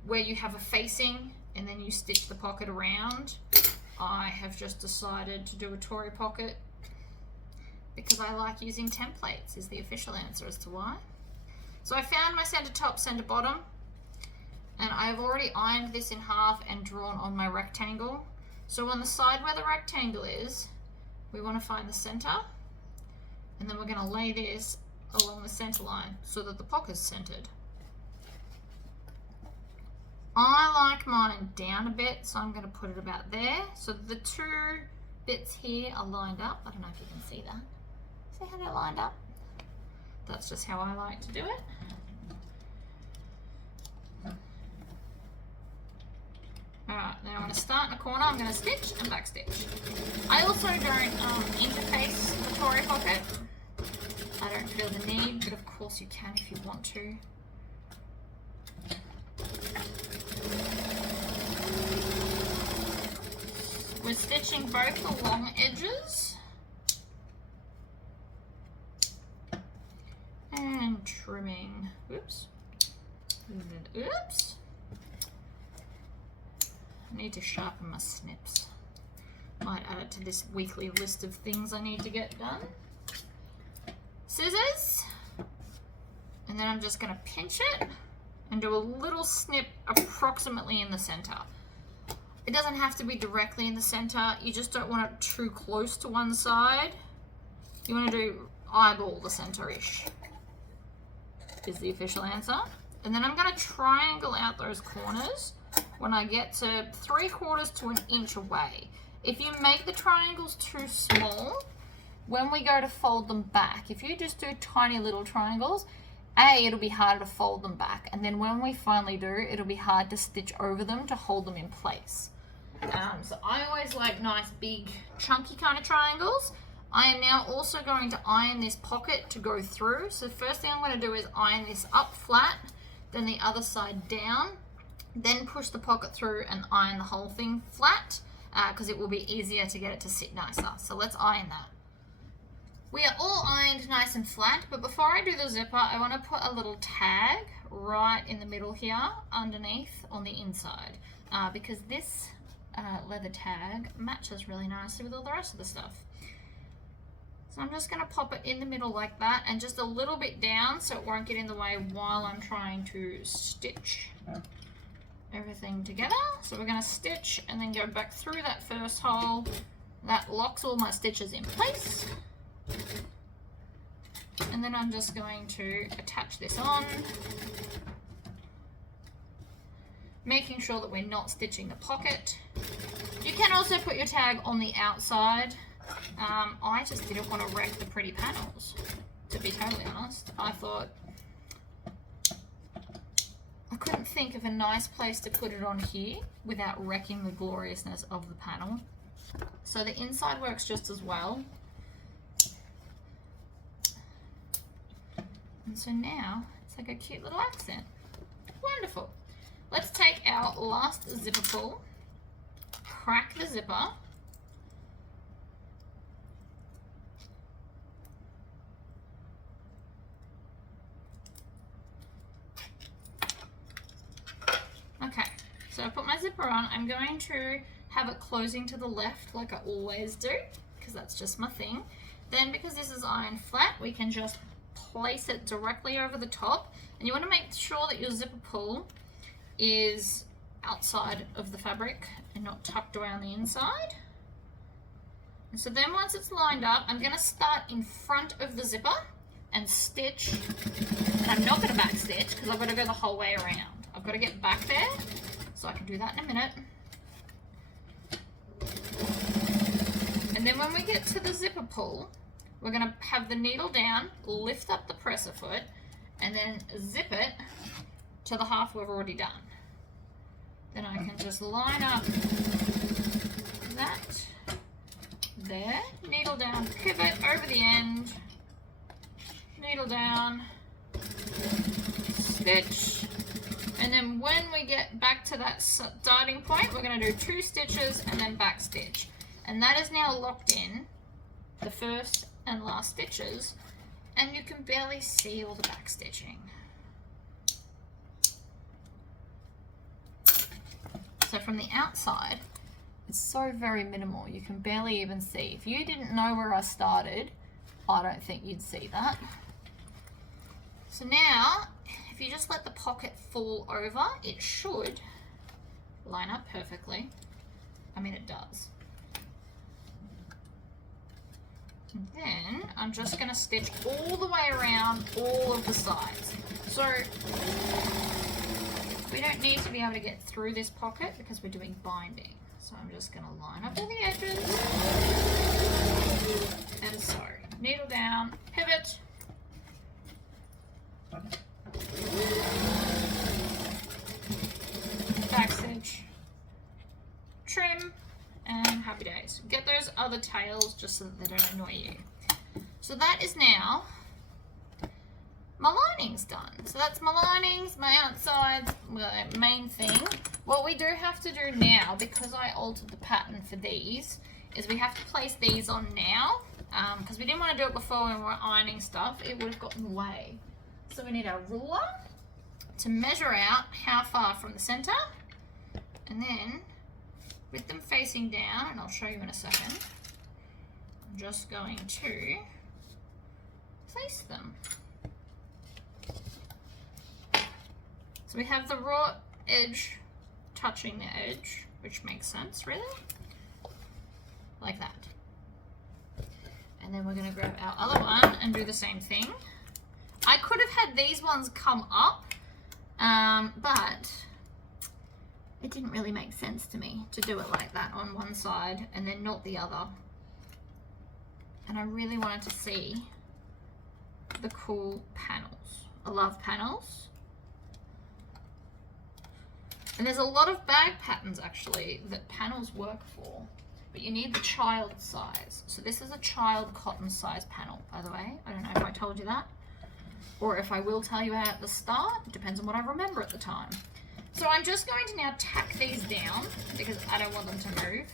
Where you have a facing and then you stitch the pocket around. I have just decided to do a Tory pocket because I like using templates, is the official answer as to why. So I found my center top, center bottom, and I've already ironed this in half and drawn on my rectangle. So on the side where the rectangle is, we want to find the center, and then we're going to lay this along the center line so that the pocket's centered. I like mine down a bit, so I'm going to put it about there. So the two bits here are lined up. I don't know if you can see that. See how they're lined up? That's just how I like to do it. Alright, then I'm going to start in the corner, I'm going to stitch and back stitch. I also don't interface the Tory pocket. I don't feel the need, but of course you can if you want to. We're stitching both the long edges. And trimming. Oops. Oops. I need to sharpen my snips. Might add it to this weekly list of things I need to get done. Scissors. And then I'm just going to pinch it and do a little snip approximately in the center. It doesn't have to be directly in the center. You just don't want it too close to one side. You want to do eyeball the center-ish. Is the official answer. And then I'm going to triangle out those corners when I get to 3/4 to an inch away. If you make the triangles too small, when we go to fold them back, if you just do tiny little triangles, it'll be harder to fold them back, and then when we finally do, it'll be hard to stitch over them to hold them in place. So I always like nice big chunky kind of triangles. I am now also going to iron this pocket to go through. So the first thing I'm going to do is iron this up flat, then the other side down, then push the pocket through and iron the whole thing flat because it will be easier to get it to sit nicer. So let's iron that. We are all ironed nice and flat, but before I do the zipper, I want to put a little tag right in the middle here underneath on the inside because this leather tag matches really nicely with all the rest of the stuff. So I'm just going to pop it in the middle like that and just a little bit down so it won't get in the way while I'm trying to stitch everything together. So we're going to stitch and then go back through that first hole. That locks all my stitches in place. And then I'm just going to attach this on, making sure that we're not stitching the pocket. You can also put your tag on the outside. I just didn't want to wreck the pretty panels, to be totally honest. I thought I couldn't think of a nice place to put it on here without wrecking the gloriousness of the panel. So the inside works just as well. And so now it's like a cute little accent. Wonderful. Let's take our last zipper pull, crack the zipper, okay, so I put my zipper on. I'm going to have it closing to the left like I always do, because that's just my thing. Then because this is iron flat, we can just place it directly over the top, and you want to make sure that your zipper pull is outside of the fabric and not tucked around the inside. And so then once it's lined up, I'm going to start in front of the zipper and stitch, and I'm not going to back stitch because I've got to go the whole way around. I've got to get back there, so I can do that in a minute. And then when we get to the zipper pull, we're going to have the needle down, lift up the presser foot, and then zip it to the half we've already done. Then I can just line up that there, needle down, pivot over the end, needle down, stitch, and then when we get back to that starting point, we're going to do 2 stitches and then back stitch. And that is now locked in, the first and last stitches, and you can barely see all the back stitching. So from the outside, it's so very minimal. You can barely even see. If you didn't know where I started, I don't think you'd see that. So now, if you just let the pocket fall over, it should line up perfectly. I mean, it does. And then I'm just going to stitch all the way around all of the sides. So we don't need to be able to get through this pocket because we're doing binding. So I'm just going to line up all the edges. And so, needle down, pivot. Back stitch, trim, and happy days. Get those other tails just so that they don't annoy you. So that is now my linings done. So that's my linings, my outsides, my main thing. What we do have to do now, because I altered the pattern for these, is we have to place these on now, because we didn't want to do it before when we were ironing stuff. It would have gotten in the way. So we need our ruler to measure out how far from the center, and then with them facing down, and I'll show you in a second, I'm just going to place them. So we have the raw edge touching the edge, which makes sense, really, like that. And then we're going to grab our other one and do the same thing. I could have had these ones come up, but it didn't really make sense to me to do it like that on one side and then not the other. And I really wanted to see the cool panels. I love panels. And there's a lot of bag patterns actually that panels work for, but you need the child size. So this is a child cotton size panel, by the way. I don't know if I told you that, or if I will tell you at the start. It depends on what I remember at the time. So I'm just going to now tack these down because I don't want them to move.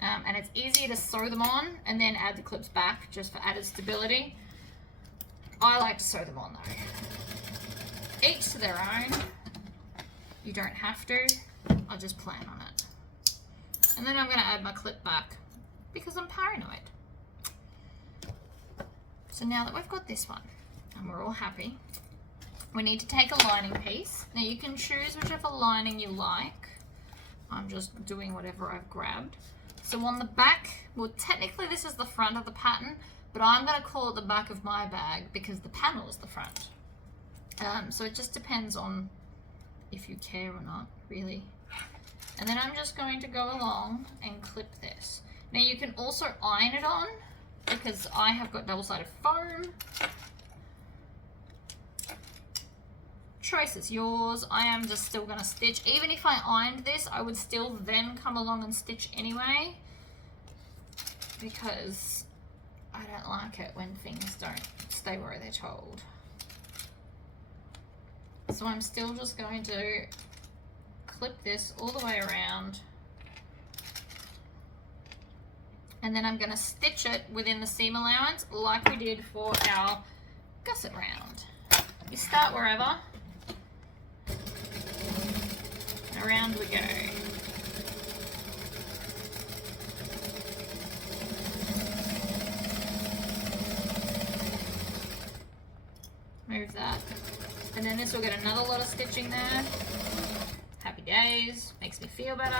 And it's easier to sew them on and then add the clips back just for added stability. I like to sew them on though. Each to their own. You don't have to. I'll just plan on it. And then I'm going to add my clip back because I'm paranoid. So now that we've got this one and we're all happy, we need to take a lining piece. Now you can choose whichever lining you like. I'm just doing whatever I've grabbed. So on the back, well technically this is the front of the pattern, but I'm going to call it the back of my bag because the panel is the front. So it just depends on if you care or not, really. And then I'm just going to go along and clip this. Now you can also iron it on because I have got double-sided foam. Choice is yours. I am just still going to stitch. Even if I ironed this, I would still then come along and stitch anyway because I don't like it when things don't stay where they're told. So I'm still just going to clip this all the way around, and then I'm going to stitch it within the seam allowance like we did for our gusset round. You start wherever, and around we go. Move that. And then this will get another lot of stitching there. Happy days, makes me feel better.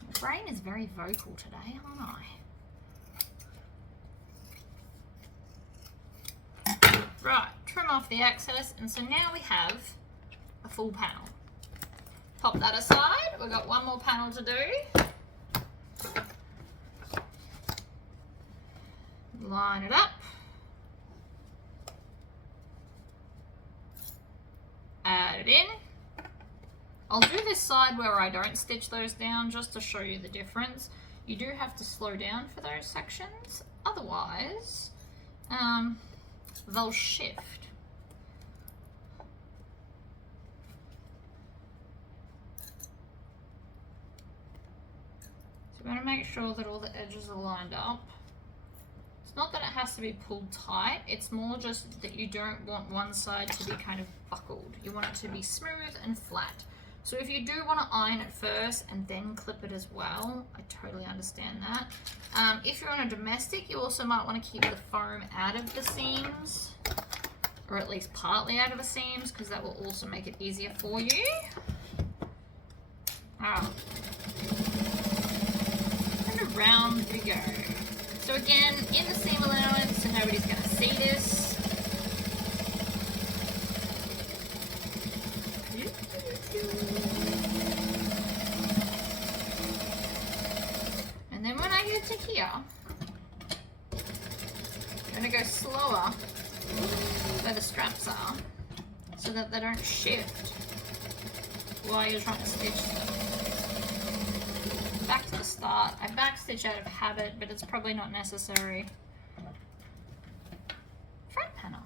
My brain is very vocal today, aren't I? Right, trim off the excess, and so now we have a full panel. Pop that aside, we've got one more panel to do. Line it up. Add it in. I'll do this side where I don't stitch those down just to show you the difference. You do have to slow down for those sections, otherwise they'll shift. So I'm going to make sure that all the edges are lined up. It's not that it has to be pulled tight, it's more just that you don't want one side to be kind of buckled. You want it to be smooth and flat. So if you do want to iron it first and then clip it as well, I totally understand that. If you're on a domestic, you also might want to keep the foam out of the seams, or at least partly out of the seams, because that will also make it easier for you. Alright. And around we go. So again, in the seam allowance, so nobody's going to see this. And then when I get to here, I'm going to go slower where the straps are so that they don't shift while you're trying to stitch them. Back to the start. I backstitch out of habit, but it's probably not necessary. Front panel.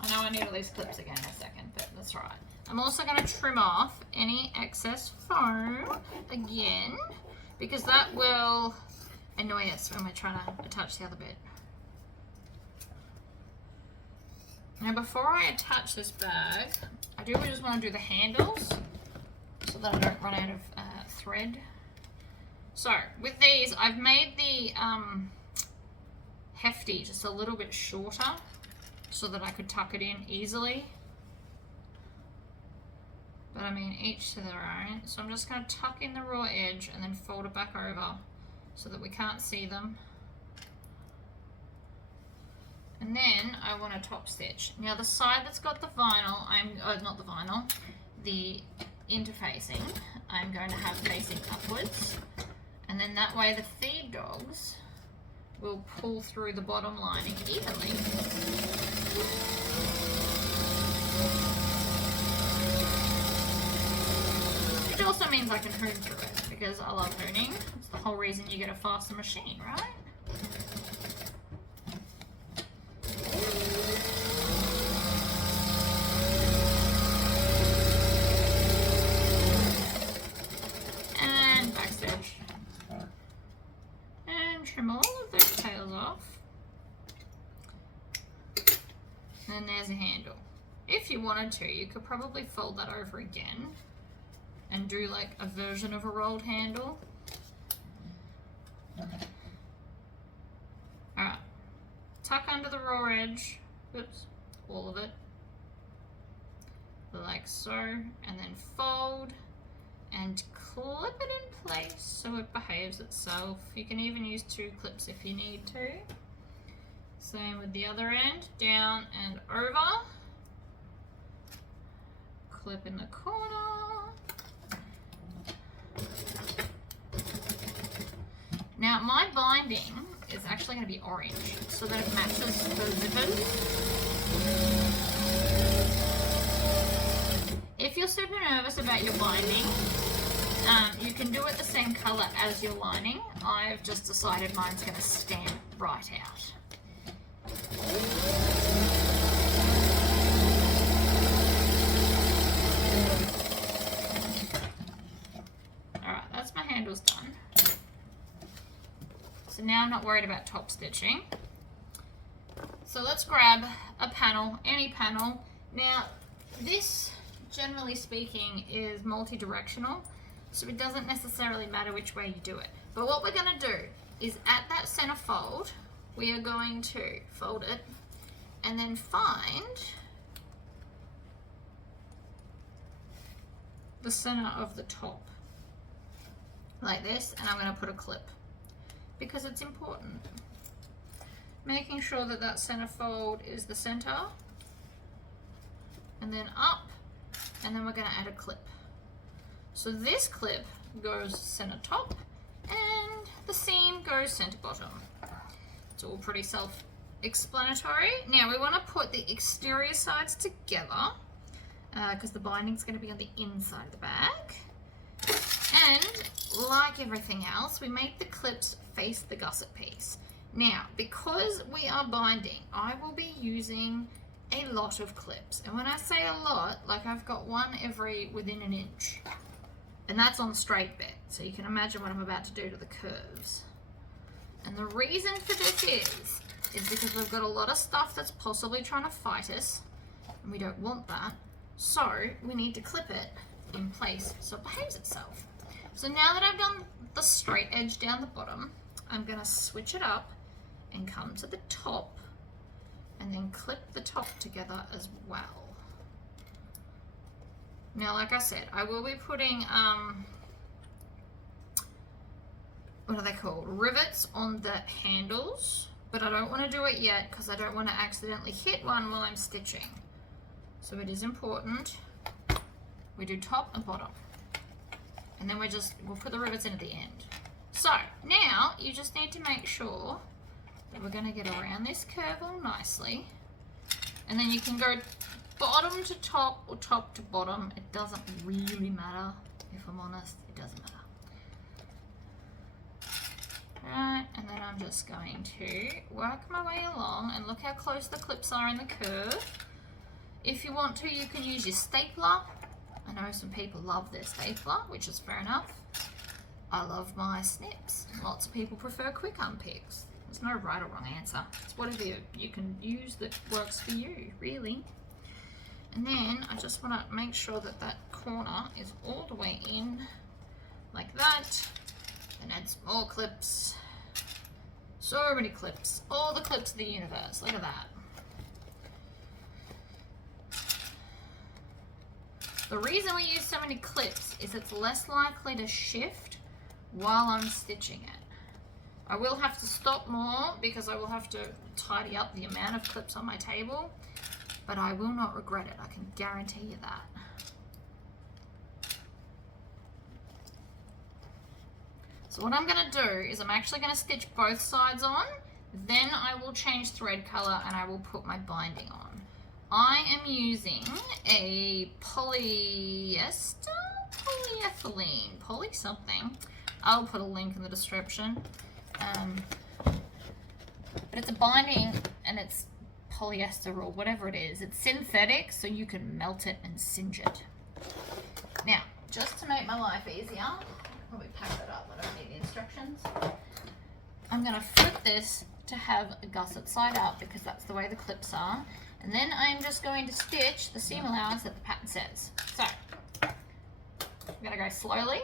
I know I need all these clips again in a second, but that's right. I'm also going to trim off any excess foam again, because that will annoy us when we're trying to attach the other bit. Now before I attach this bag, I do just want to do the handles so that I don't run out of thread. So with these, I've made the hefty just a little bit shorter so that I could tuck it in easily. But I mean, each to their own. So I'm just going to tuck in the raw edge and then fold it back over so that we can't see them. And then I want to top stitch. Now the side that's got the vinyl, not the vinyl, the interfacing, I'm going to have facing upwards. And then that way the feed dogs will pull through the bottom lining evenly. Which also means I can hoon through it, because I love hooning. It's the whole reason you get a faster machine, right? trim all of those tails off. And there's a handle. If you wanted to, you could probably fold that over again and do like a version of a rolled handle. Alright, tuck under the raw edge, oops, all of it, like so, and then fold and clip it in place so it behaves itself. You can even use 2 clips if you need to. Same with the other end, down and over. Clip in the corner. Now my binding is actually going to be orange so that it matches the zippers. If you're super nervous about your binding, you can do it the same color as your lining. I've just decided mine's going to stand right out. Alright, that's my handles done. So now I'm not worried about top stitching. So let's grab a panel, any panel. Now this, generally speaking, is multi-directional, so it doesn't necessarily matter which way you do it. But what we're going to do is at that center fold, we are going to fold it and then find the center of the top like this, and I'm going to put a clip because it's important. Making sure that that center fold is the center, and then up, and then we're going to add a clip. So this clip goes center top and the seam goes center bottom. It's all pretty self-explanatory. Now we want to put the exterior sides together because the binding's going to be on the inside of the bag. And like everything else, we make the clips face the gusset piece. Now, because we are binding, I will be using a lot of clips. And when I say a lot, like I've got one within an inch. And that's on the straight bit. So you can imagine what I'm about to do to the curves. And the reason for this is because we've got a lot of stuff that's possibly trying to fight us. And we don't want that. So we need to clip it in place so it behaves itself. So now that I've done the straight edge down the bottom, I'm going to switch it up and come to the top and then clip the top together as well. Now, like I said, I will be putting, what are they called? Rivets on the handles, but I don't want to do it yet because I don't want to accidentally hit one while I'm stitching. So it is important we do top and bottom. And then we'll put the rivets in at the end. So now you just need to make sure that we're going to get around this curve all nicely. And then you can go bottom to top or top to bottom. It doesn't really matter, if I'm honest, it doesn't matter. Right, and then I'm just going to work my way along and look how close the clips are in the curve. If you want to, you can use your stapler. I know some people love their stapler, which is fair enough. I love my snips. Lots of people prefer quick unpicks. There's no right or wrong answer. It's whatever you can use that works for you, really. And then I just want to make sure that that corner is all the way in, like that. And add some more clips. So many clips. All the clips of the universe. Look at that. The reason we use so many clips is it's less likely to shift while I'm stitching it. I will have to stop more because I will have to tidy up the amount of clips on my table, but I will not regret it. I can guarantee you that. So what I'm going to do is I'm actually going to stitch both sides on, then I will change thread color and I will put my binding on. I am using a polyester, polyethylene, poly something. I'll put a link in the description. But it's a binding and it's polyester or whatever it is. It's synthetic, so you can melt it and singe it. Now, just to make my life easier, I'll probably pack that up, I don't need the instructions. I'm going to flip this to have a gusset side up because that's the way the clips are. And then I'm just going to stitch the seam allowance that the pattern says. So, I'm going to go slowly.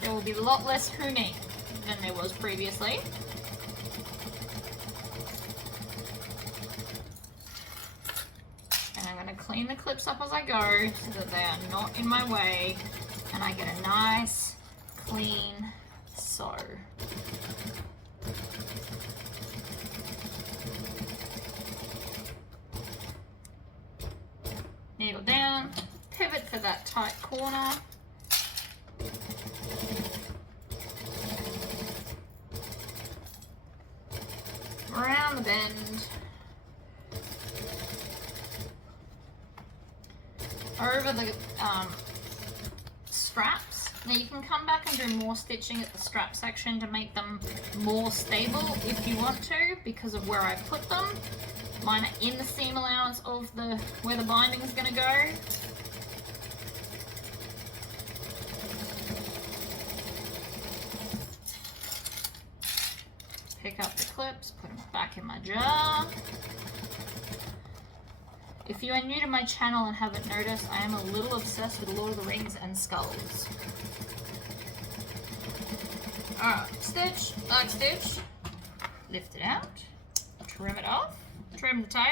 There will be a lot less hooning than there was previously. And I'm going to clean the clips up as I go so that they are not in my way and I get a nice, clean sew. Needle down, pivot for that tight corner. Around the bend. Over the straps. Now you can come back and do more stitching at the strap section to make them more stable if you want to, because of where I put them. Mine are in the seam allowance of where the binding is going to go. Pick up the clips, put them back in my jar. If you are new to my channel and haven't noticed, I am a little obsessed with Lord of the Rings and skulls. Alright, stitch, like stitch, lift it out, trim it off, trim the tail.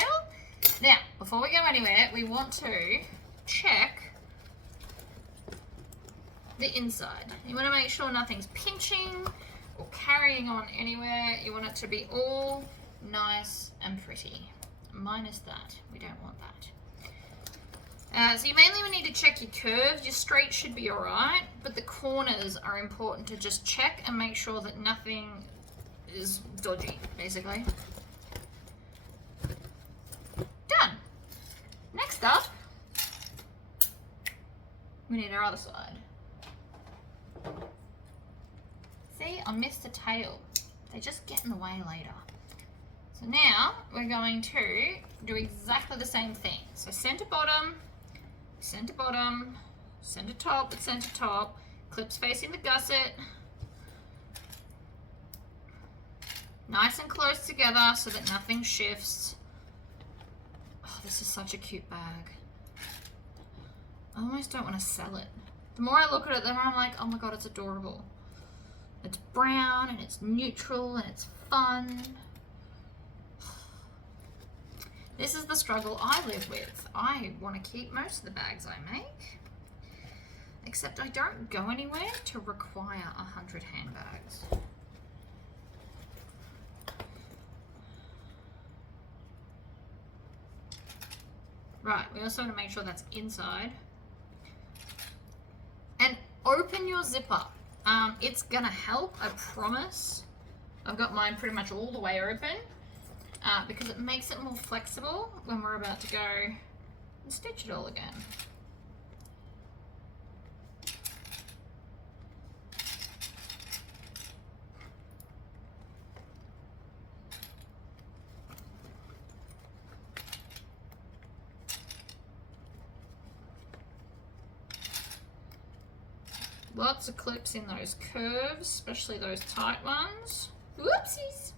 Now, before we go anywhere, we want to check the inside. You want to make sure nothing's pinching or carrying on anywhere. You want it to be all nice and pretty. Minus that, we don't want that. So you mainly need to check your curves. Your straight should be alright, but the corners are important to just check and make sure that nothing is dodgy, basically. Done. Next up, we need our other side. See, I missed the tail. They just get in the way later. So now we're going to do exactly the same thing. So center bottom, center top with center top, clips facing the gusset. Nice and close together so that nothing shifts. Oh, this is such a cute bag. I almost don't want to sell it. The more I look at it, the more I'm like, oh my god, it's adorable. It's brown and it's neutral and it's fun. This is the struggle I live with. I want to keep most of the bags I make, except I don't go anywhere to require 100 handbags. Right, we also want to make sure that's inside. And open your zipper. It's gonna help, I promise. I've got mine pretty much all the way open. Because it makes it more flexible when we're about to go and stitch it all again. Lots of clips in those curves, especially those tight ones. Whoopsies!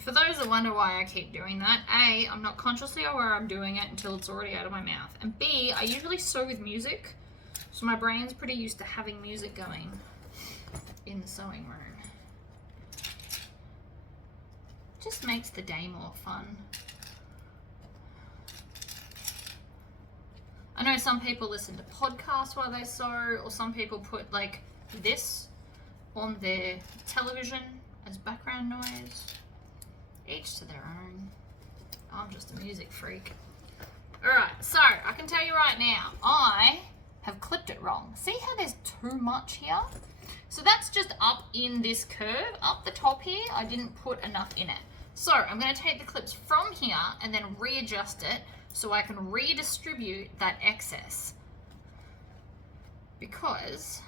For those that wonder why I keep doing that, A, I'm not consciously aware I'm doing it until it's already out of my mouth. And B, I usually sew with music, so my brain's pretty used to having music going in the sewing room. Just makes the day more fun. I know some people listen to podcasts while they sew, or some people put like this on their television as background noise. Each to their own. I'm just a music freak. Alright, so I can tell you right now, I have clipped it wrong. See how there's too much here? So that's just up in this curve, up the top here, I didn't put enough in it. So I'm going to take the clips from here and then readjust it so I can redistribute that excess. Because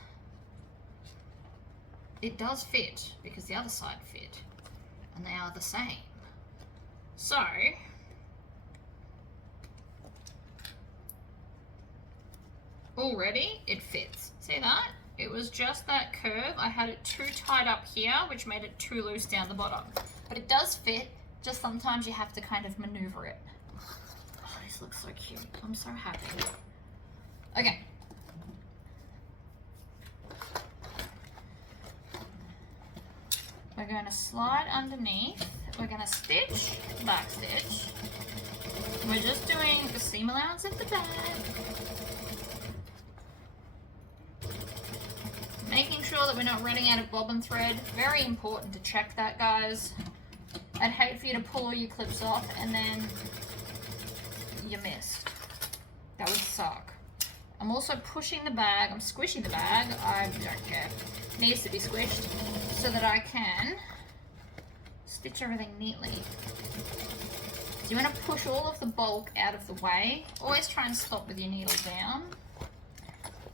it does fit because the other side fit and they are the same. So already it fits. See that? It was just that curve. I had it too tight up here, which made it too loose down the bottom. But it does fit, just sometimes you have to kind of maneuver it. Oh, this looks so cute. I'm so happy. Okay. We're going to slide underneath. We're going to stitch, back stitch. We're just doing the seam allowance at the back. Making sure that we're not running out of bobbin thread. Very important to check that, guys. I'd hate for you to pull all your clips off and then you missed. That would suck. I'm also pushing the bag. I'm squishing the bag. I don't care. It needs to be squished so that I can stitch everything neatly. So you want to push all of the bulk out of the way. Always try and stop with your needle down.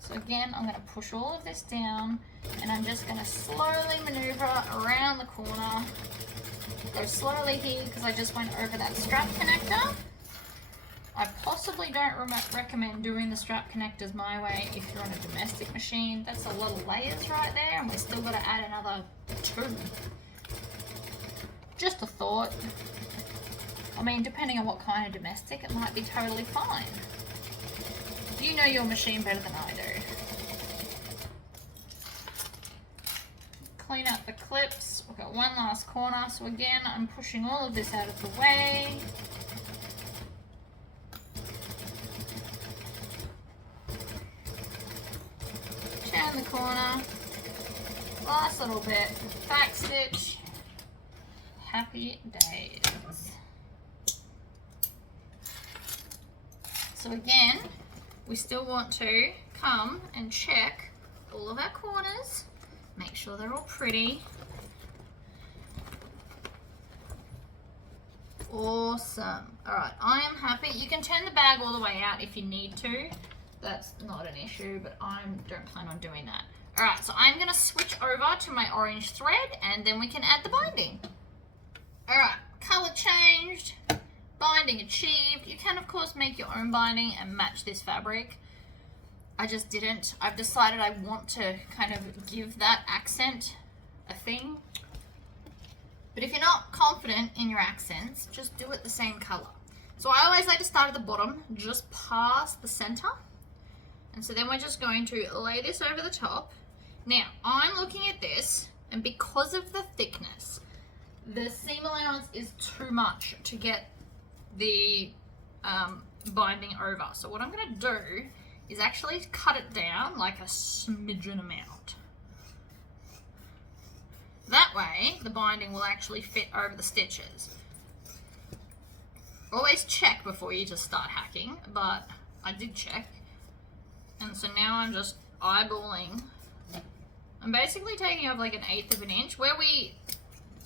So again, I'm going to push all of this down and I'm just going to slowly maneuver around the corner. Go slowly here because I just went over that strap connector. I possibly don't recommend doing the strap connectors my way if you're on a domestic machine. That's a lot of layers right there and we're still going to add another 2. Just a thought. I mean, depending on what kind of domestic, it might be totally fine. You know your machine better than I do. Clean up the clips. We've got one last corner. So again, I'm pushing all of this out of the way. Turn the corner. Last little bit. Back stitch. Happy days. So again, we still want to come and check all of our corners, make sure they're all pretty. Awesome. All right, I am happy. You can turn the bag all the way out if you need to. That's not an issue, but I don't plan on doing that. All right, so I'm gonna switch over to my orange thread and then we can add the binding. All right, color changed. Binding achieved. You can of course make your own binding and match this fabric. I just didn't. I've decided I want to kind of give that accent a thing. But if you're not confident in your accents, just do it the same color. So I always like to start at the bottom, just past the center. And so then we're just going to lay this over the top. Now, I'm looking at this, and because of the thickness, the seam allowance is too much to get the binding over. So what I'm going to do is actually cut it down like a smidgen amount. That way the binding will actually fit over the stitches. Always check before you just start hacking, but I did check. And so now I'm just eyeballing. I'm basically taking off like 1/8 of an inch where we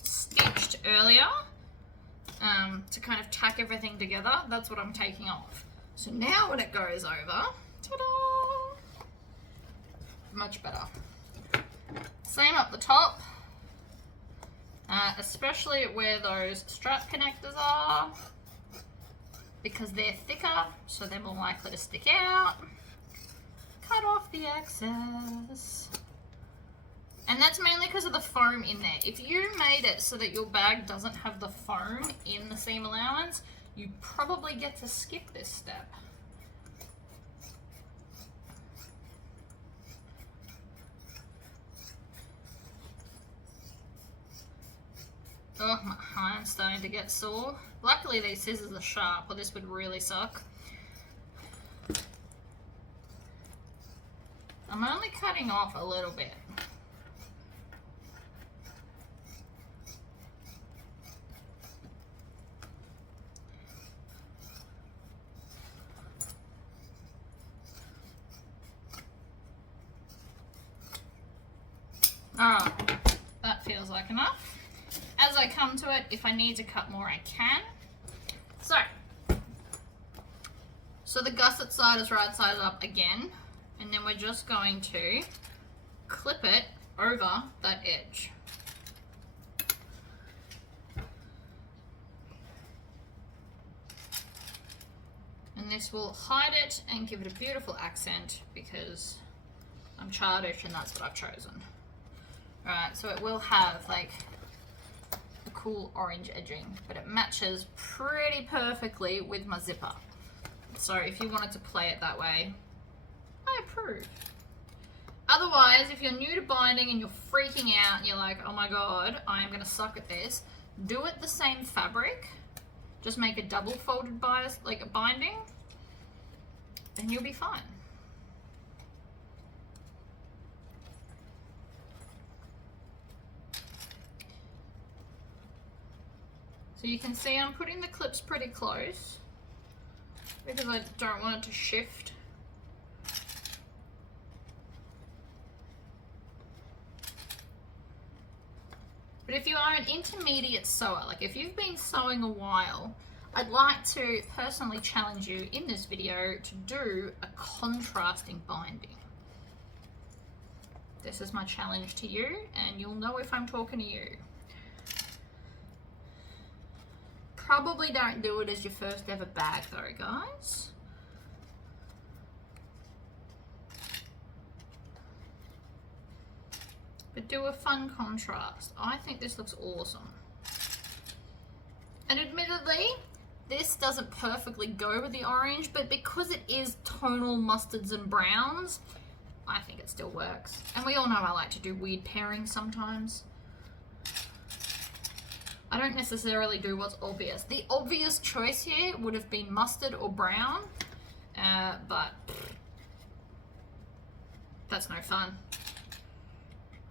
stitched earlier. To kind of tack everything together, that's what I'm taking off. So now when it goes over, ta-da! Much better. Same up the top, especially where those strap connectors are, because they're thicker, so they're more likely to stick out. Cut off the excess. And that's mainly because of the foam in there. If you made it so that your bag doesn't have the foam in the seam allowance, you probably get to skip this step. Oh, my hand's starting to get sore. Luckily these scissors are sharp, or this would really suck. I'm only cutting off a little bit. Alright, that feels like enough. As I come to it, if I need to cut more, I can. So the gusset side is right side up again, and then we're just going to clip it over that edge. And this will hide it and give it a beautiful accent because I'm childish and that's what I've chosen. Alright, so it will have like a cool orange edging, but it matches pretty perfectly with my zipper. So if you wanted to play it that way, I approve. Otherwise, if you're new to binding and you're freaking out and you're like, oh my god, I am going to suck at this, do it the same fabric. Just make a double folded bias, like a binding, and you'll be fine. So you can see I'm putting the clips pretty close because I don't want it to shift. But if you are an intermediate sewer, like if you've been sewing a while, I'd like to personally challenge you in this video to do a contrasting binding. This is my challenge to you, and you'll know if I'm talking to you. Probably don't do it as your first ever bag though, guys. But do a fun contrast. I think this looks awesome. And admittedly, this doesn't perfectly go with the orange, but because it is tonal mustards and browns, I think it still works. And we all know I like to do weird pairings sometimes. I don't necessarily do what's obvious. The obvious choice here would have been mustard or brown, but that's no fun.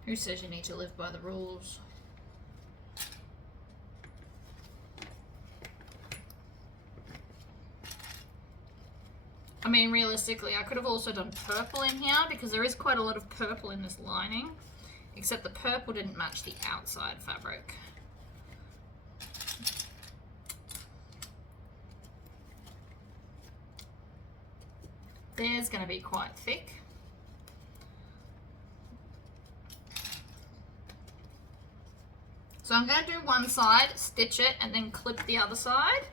Who says you need to live by the rules? I mean, realistically, I could have also done purple in here because there is quite a lot of purple in this lining, except the purple didn't match the outside fabric. There's going to be quite thick. So I'm going to do one side, stitch it, and then clip the other side.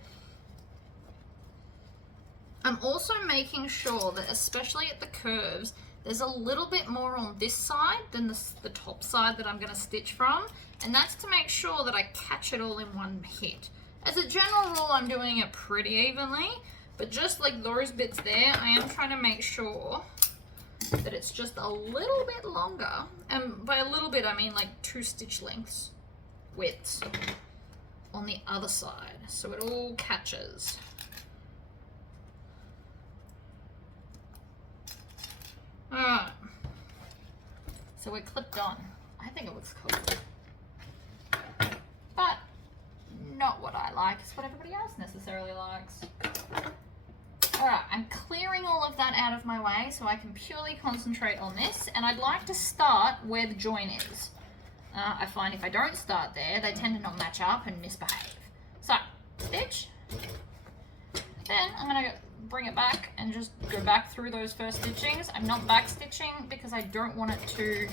I'm also making sure that, especially at the curves, there's a little bit more on this side than the top side that I'm going to stitch from, and that's to make sure that I catch it all in one hit. As a general rule, I'm doing it pretty evenly, but just like those bits there, I am trying to make sure that it's just a little bit longer, and by a little bit I mean like 2 stitch lengths widths on the other side, so it all catches. Alright, so we're clipped on. I think it looks cool, but not what I like. It's what everybody else necessarily likes. Alright, I'm clearing all of that out of my way so I can purely concentrate on this, and I'd like to start where the join is. I find if I don't start there, they tend to not match up and misbehave. So, stitch. Then I'm going to bring it back and just go back through those first stitchings. I'm not back stitching because I don't want it to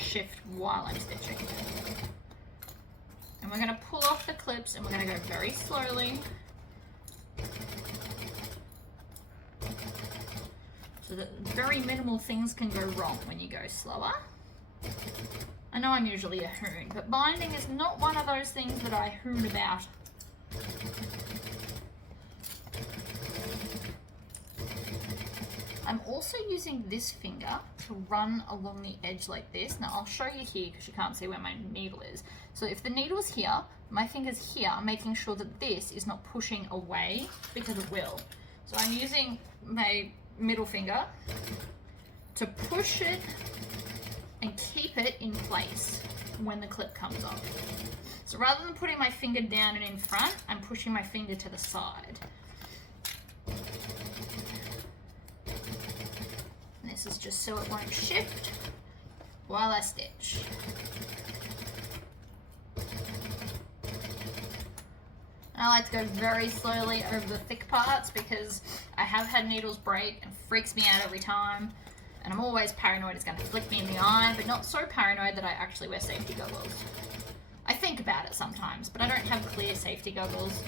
shift while I'm stitching. And we're going to pull off the clips and we're going to go very slowly. So that very minimal things can go wrong when you go slower. I know I'm usually a hoon, but binding is not one of those things that I hoon about. I'm also using this finger to run along the edge like this. Now I'll show you here because you can't see where my needle is. So if the needle's here, my finger's here, making sure that this is not pushing away because it will. So I'm using my middle finger to push it and keep it in place when the clip comes off. So rather than putting my finger down and in front, I'm pushing my finger to the side. And this is just so it won't shift while I stitch. And I like to go very slowly over the thick parts because I have had needles break and freaks me out every time. And I'm always paranoid it's going to flick me in the eye, but not so paranoid that I actually wear safety goggles. I think about it sometimes, but I don't have clear safety goggles.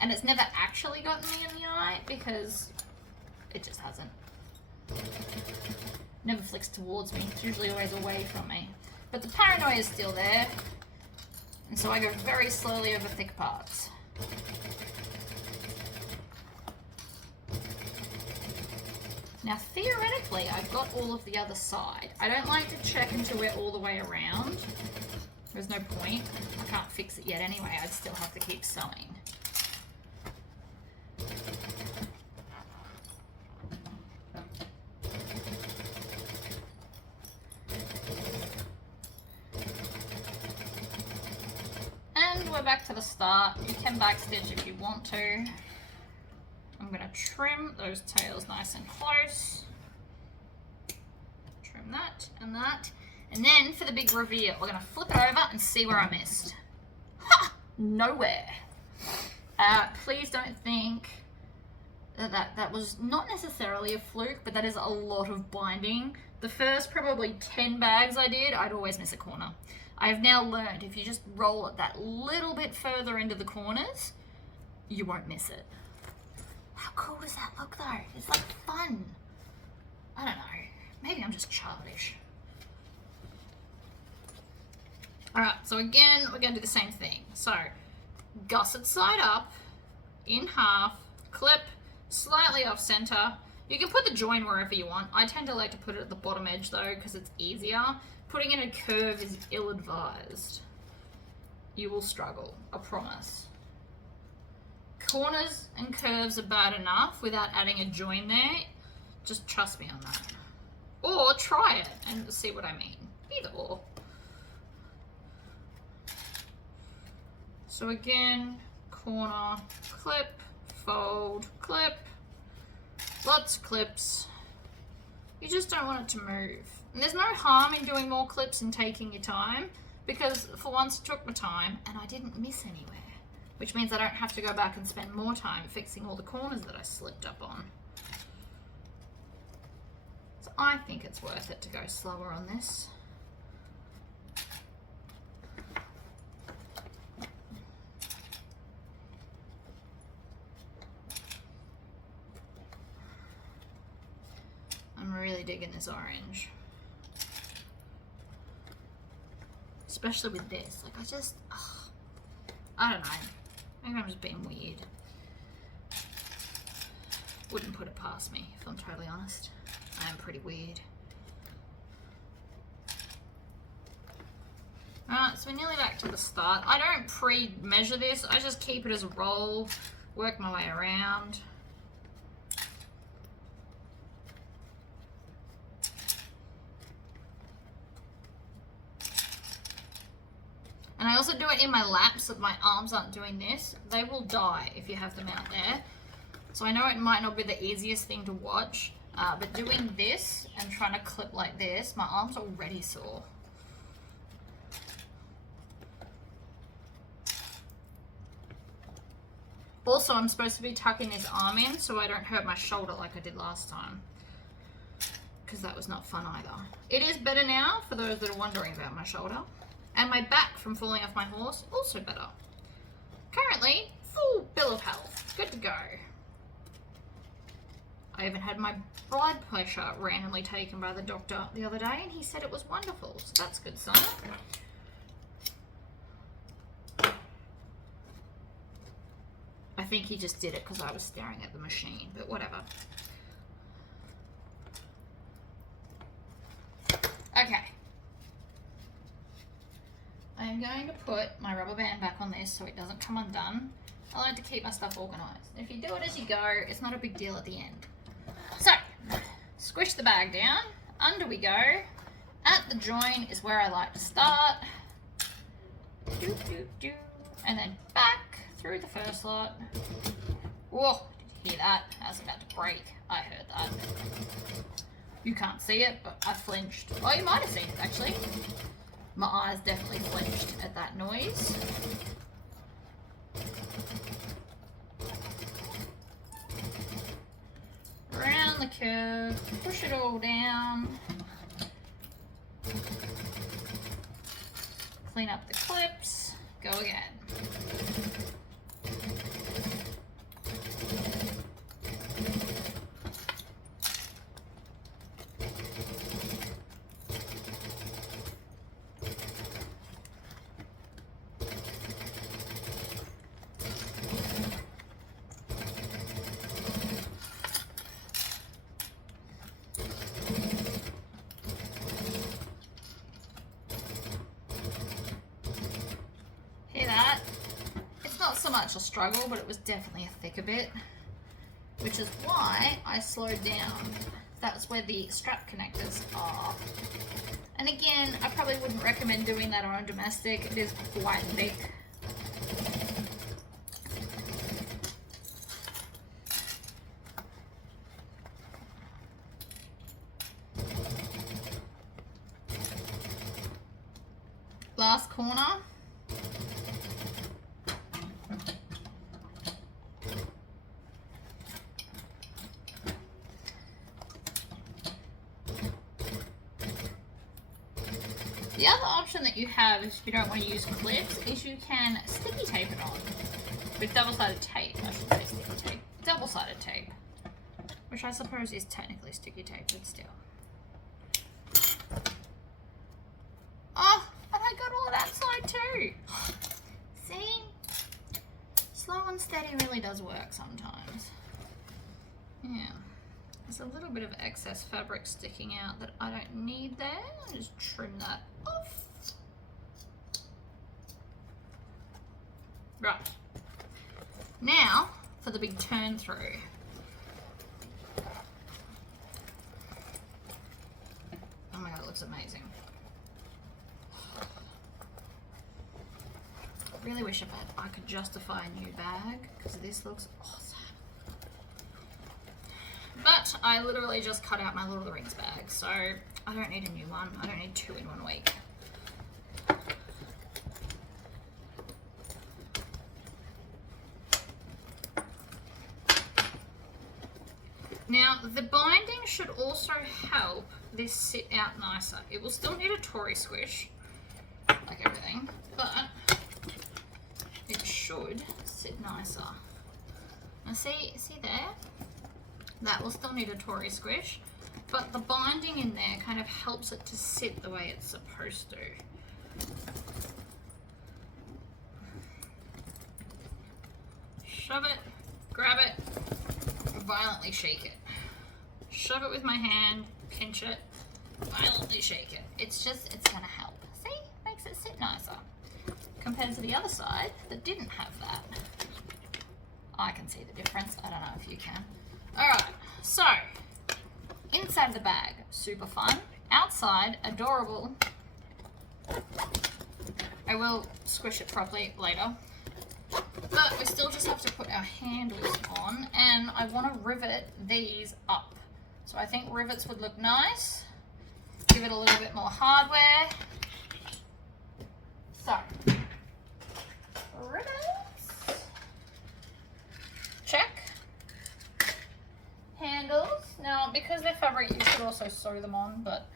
And it's never actually gotten me in the eye because it just hasn't. Never flicks towards me. It's usually always away from me. But the paranoia is still there. And so I go very slowly over thick parts. Now theoretically, I've got all of the other side. I don't like to check until we're all the way around. There's no point. I can't fix it yet anyway. I'd still have to keep sewing. And we're back to the start. You can backstitch if you want to. I'm going to trim those tails nice and close. Trim that and that. And then for the big reveal, we're going to flip it over and see where I missed. Ha! Nowhere. Please don't think that was not necessarily a fluke, but that is a lot of binding. The first probably 10 bags I did, I'd always miss a corner. I've now learned if you just roll it that little bit further into the corners, you won't miss it. How cool does that look though? It's like fun. I don't know. Maybe I'm just childish. Alright, so again, we're going to do the same thing. So, gusset side up, in half, clip, slightly off center. You can put the join wherever you want. I tend to like to put it at the bottom edge though, because it's easier. Putting in a curve is ill-advised. You will struggle, I promise. Corners and curves are bad enough without adding a join there. Just trust me on that. Or try it and see what I mean. Either or. So again, corner, clip, fold, clip. Lots of clips. You just don't want it to move. And there's no harm in doing more clips and taking your time, because for once it took my time and I didn't miss anywhere. Which means I don't have to go back and spend more time fixing all the corners that I slipped up on. So I think it's worth it to go slower on this. I'm really digging this orange. Especially with this. Like I don't know. Maybe I'm just being weird. Wouldn't put it past me, if I'm totally honest. I am pretty weird. Alright, so we're nearly back to the start. I don't pre-measure this. I just keep it as a roll, work my way around. And I also do it in my lap so that my arms aren't doing this. They will die if you have them out there. So I know it might not be the easiest thing to watch, but doing this and trying to clip like this, my arm's already sore. Also, I'm supposed to be tucking this arm in so I don't hurt my shoulder like I did last time, because that was not fun either. It is better now for those that are wondering about my shoulder. And my back from falling off my horse, also better. Currently, full bill of health. Good to go. I even had my blood pressure randomly taken by the doctor the other day, and he said it was wonderful. So that's a good sign. I think he just did it because I was staring at the machine, but whatever. Okay. I'm going to put my rubber band back on this so it doesn't come undone. I like to keep my stuff organised. If you do it as you go, it's not a big deal at the end. So, squish the bag down, under we go. At the join is where I like to start. And then back through the first lot. Whoa, did you hear that? That was about to break. I heard that. You can't see it, but I flinched. Oh, you might have seen it actually. My eyes definitely flinched at that noise. Around the curve, push it all down, clean up the clips, go again. Hear that? It's not so much a struggle, but it was definitely a thicker bit, which is why I slowed down. That's where the strap connectors are. And again, I probably wouldn't recommend doing that on a domestic. It is quite thick. Last corner. The other option that you have if you don't want to use clips is you can sticky tape it on with double-sided tape. I should say sticky tape. Double-sided tape, which I suppose is technically sticky tape, but still. Oh, and I got all that side too. See? Slow and steady really does work sometimes. Yeah. There's a little bit of excess fabric sticking out that I don't need there. I'll just trim that off. Right. Now for the big turn through. Oh my god, it looks amazing. I really wish I could justify a new bag because this looks awesome. But I literally just cut out my Lord of the Rings bag, so I don't need a new one. I don't need 2 in 1 week. Now, the binding should also help this sit out nicer. It will still need a Tory squish, like everything, but it should sit nicer. Now see there? That will still need a Tory squish, but the binding in there kind of helps it to sit the way it's supposed to. Shove it, grab it, violently shake it. Shove it with my hand, pinch it, violently shake it. It's gonna help. See? Makes it sit nicer. Compared to the other side that didn't have that. I can see the difference. I don't know if you can. Alright, so inside the bag, super fun. Outside, adorable. I will squish it properly later. But we still just have to put our handles on, and I want to rivet these up. So I think rivets would look nice. Give it a little bit more hardware. So, rivets. Check. Handles. Now, because they're fabric, you could also sew them on, but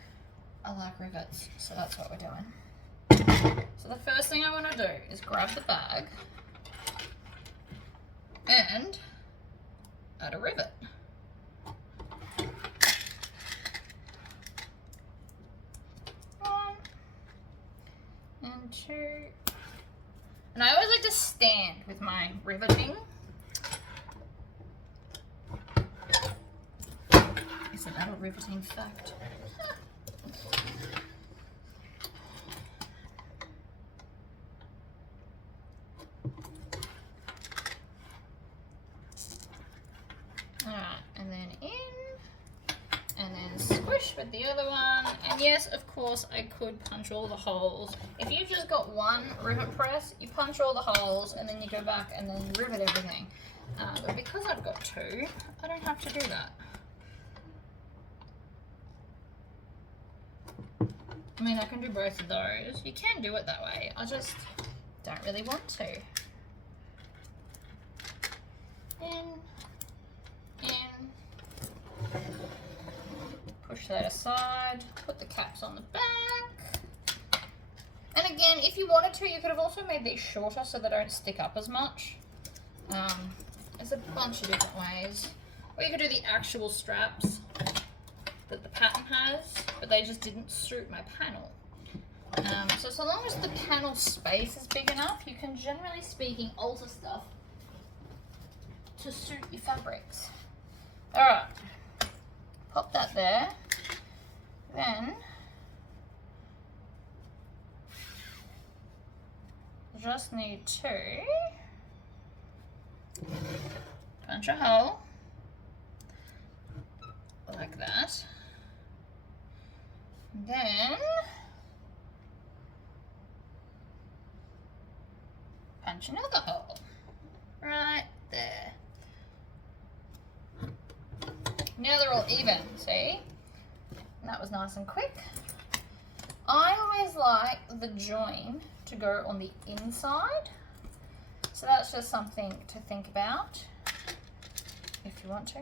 I like rivets, so that's what we're doing. So the first thing I want to do is grab the bag and add a rivet. One and two. And I always like to stand with my riveting. Isn't that a riveting fact? Alright, and then in, and then squish with the other one. And yes, of course, I could punch all the holes. If you've just got one rivet press, you punch all the holes and then you go back and then rivet everything. But because I've got 2, I don't have to do that. I mean, I can do both of those. You can do it that way. I just don't really want to. In, Push that aside, put the caps on the back. And again, if you wanted to, you could have also made these shorter so they don't stick up as much. There's a bunch of different ways. Or you could do the actual straps that the pattern has, but they just didn't suit my panel. So long as the panel space is big enough, you can, generally speaking, alter stuff to suit your fabrics. Alright, pop that there. Then just need to punch a hole like that. Then punch another hole right there. Now they're all even, see? And that was nice and quick. I always like the join to go on the inside. So that's just something to think about if you want to.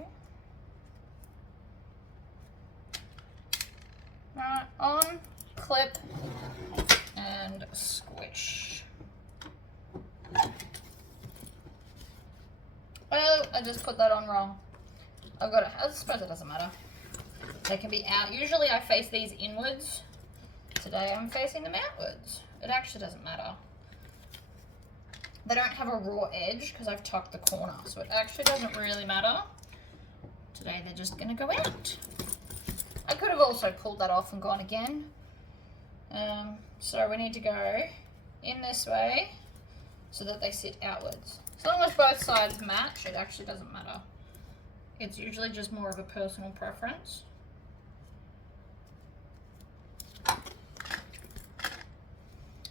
Right, on, clip, and squish. Well, I just put that on wrong. I've got it, I suppose it doesn't matter. They can be out. Usually I face these inwards. Today I'm facing them outwards. It actually doesn't matter. They don't have a raw edge because I've tucked the corner, so it actually doesn't really matter. Today they're just gonna go out. I could have also pulled that off and gone again. So we need to go in this way so that they sit outwards. As long as both sides match, it actually doesn't matter. It's usually just more of a personal preference.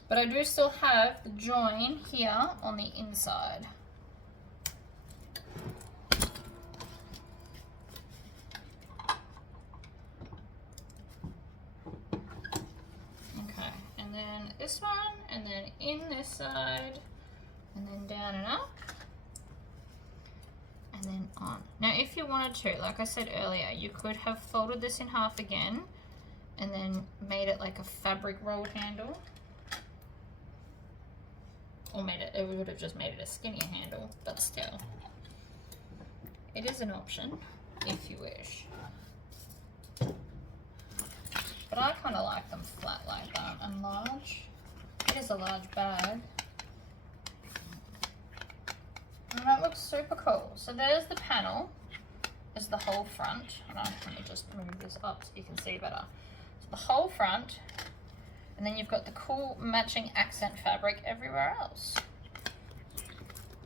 But I do still have the join here on the inside. Okay, and then this one, and then in this side, and then down and up, and then on. Now if you wanted to, like I said earlier, you could have folded this in half again, and then made it like a fabric rolled handle. Or it would have just made it a skinnier handle, but still. It is an option, if you wish. But I kind of like them flat like that and large. It is a large bag. And that looks super cool. So there's the panel, is the whole front. Let me just move this up so you can see better. So the whole front. And then you've got the cool matching accent fabric everywhere else.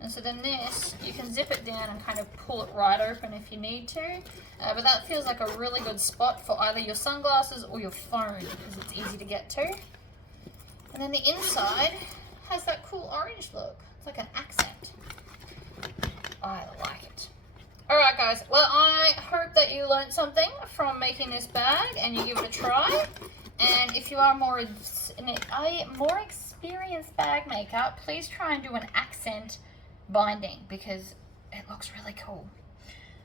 And so then this, you can zip it down and kind of pull it right open if you need to. But that feels like a really good spot for either your sunglasses or your phone because it's easy to get to. And then the inside has that cool orange look. It's like an accent. I like it. Alright guys, well I hope that you learned something from making this bag and you give it a try. And if you are a more experienced bag maker, please try and do an accent binding because it looks really cool.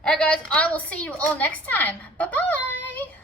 Alright guys, I will see you all next time. Bye-bye!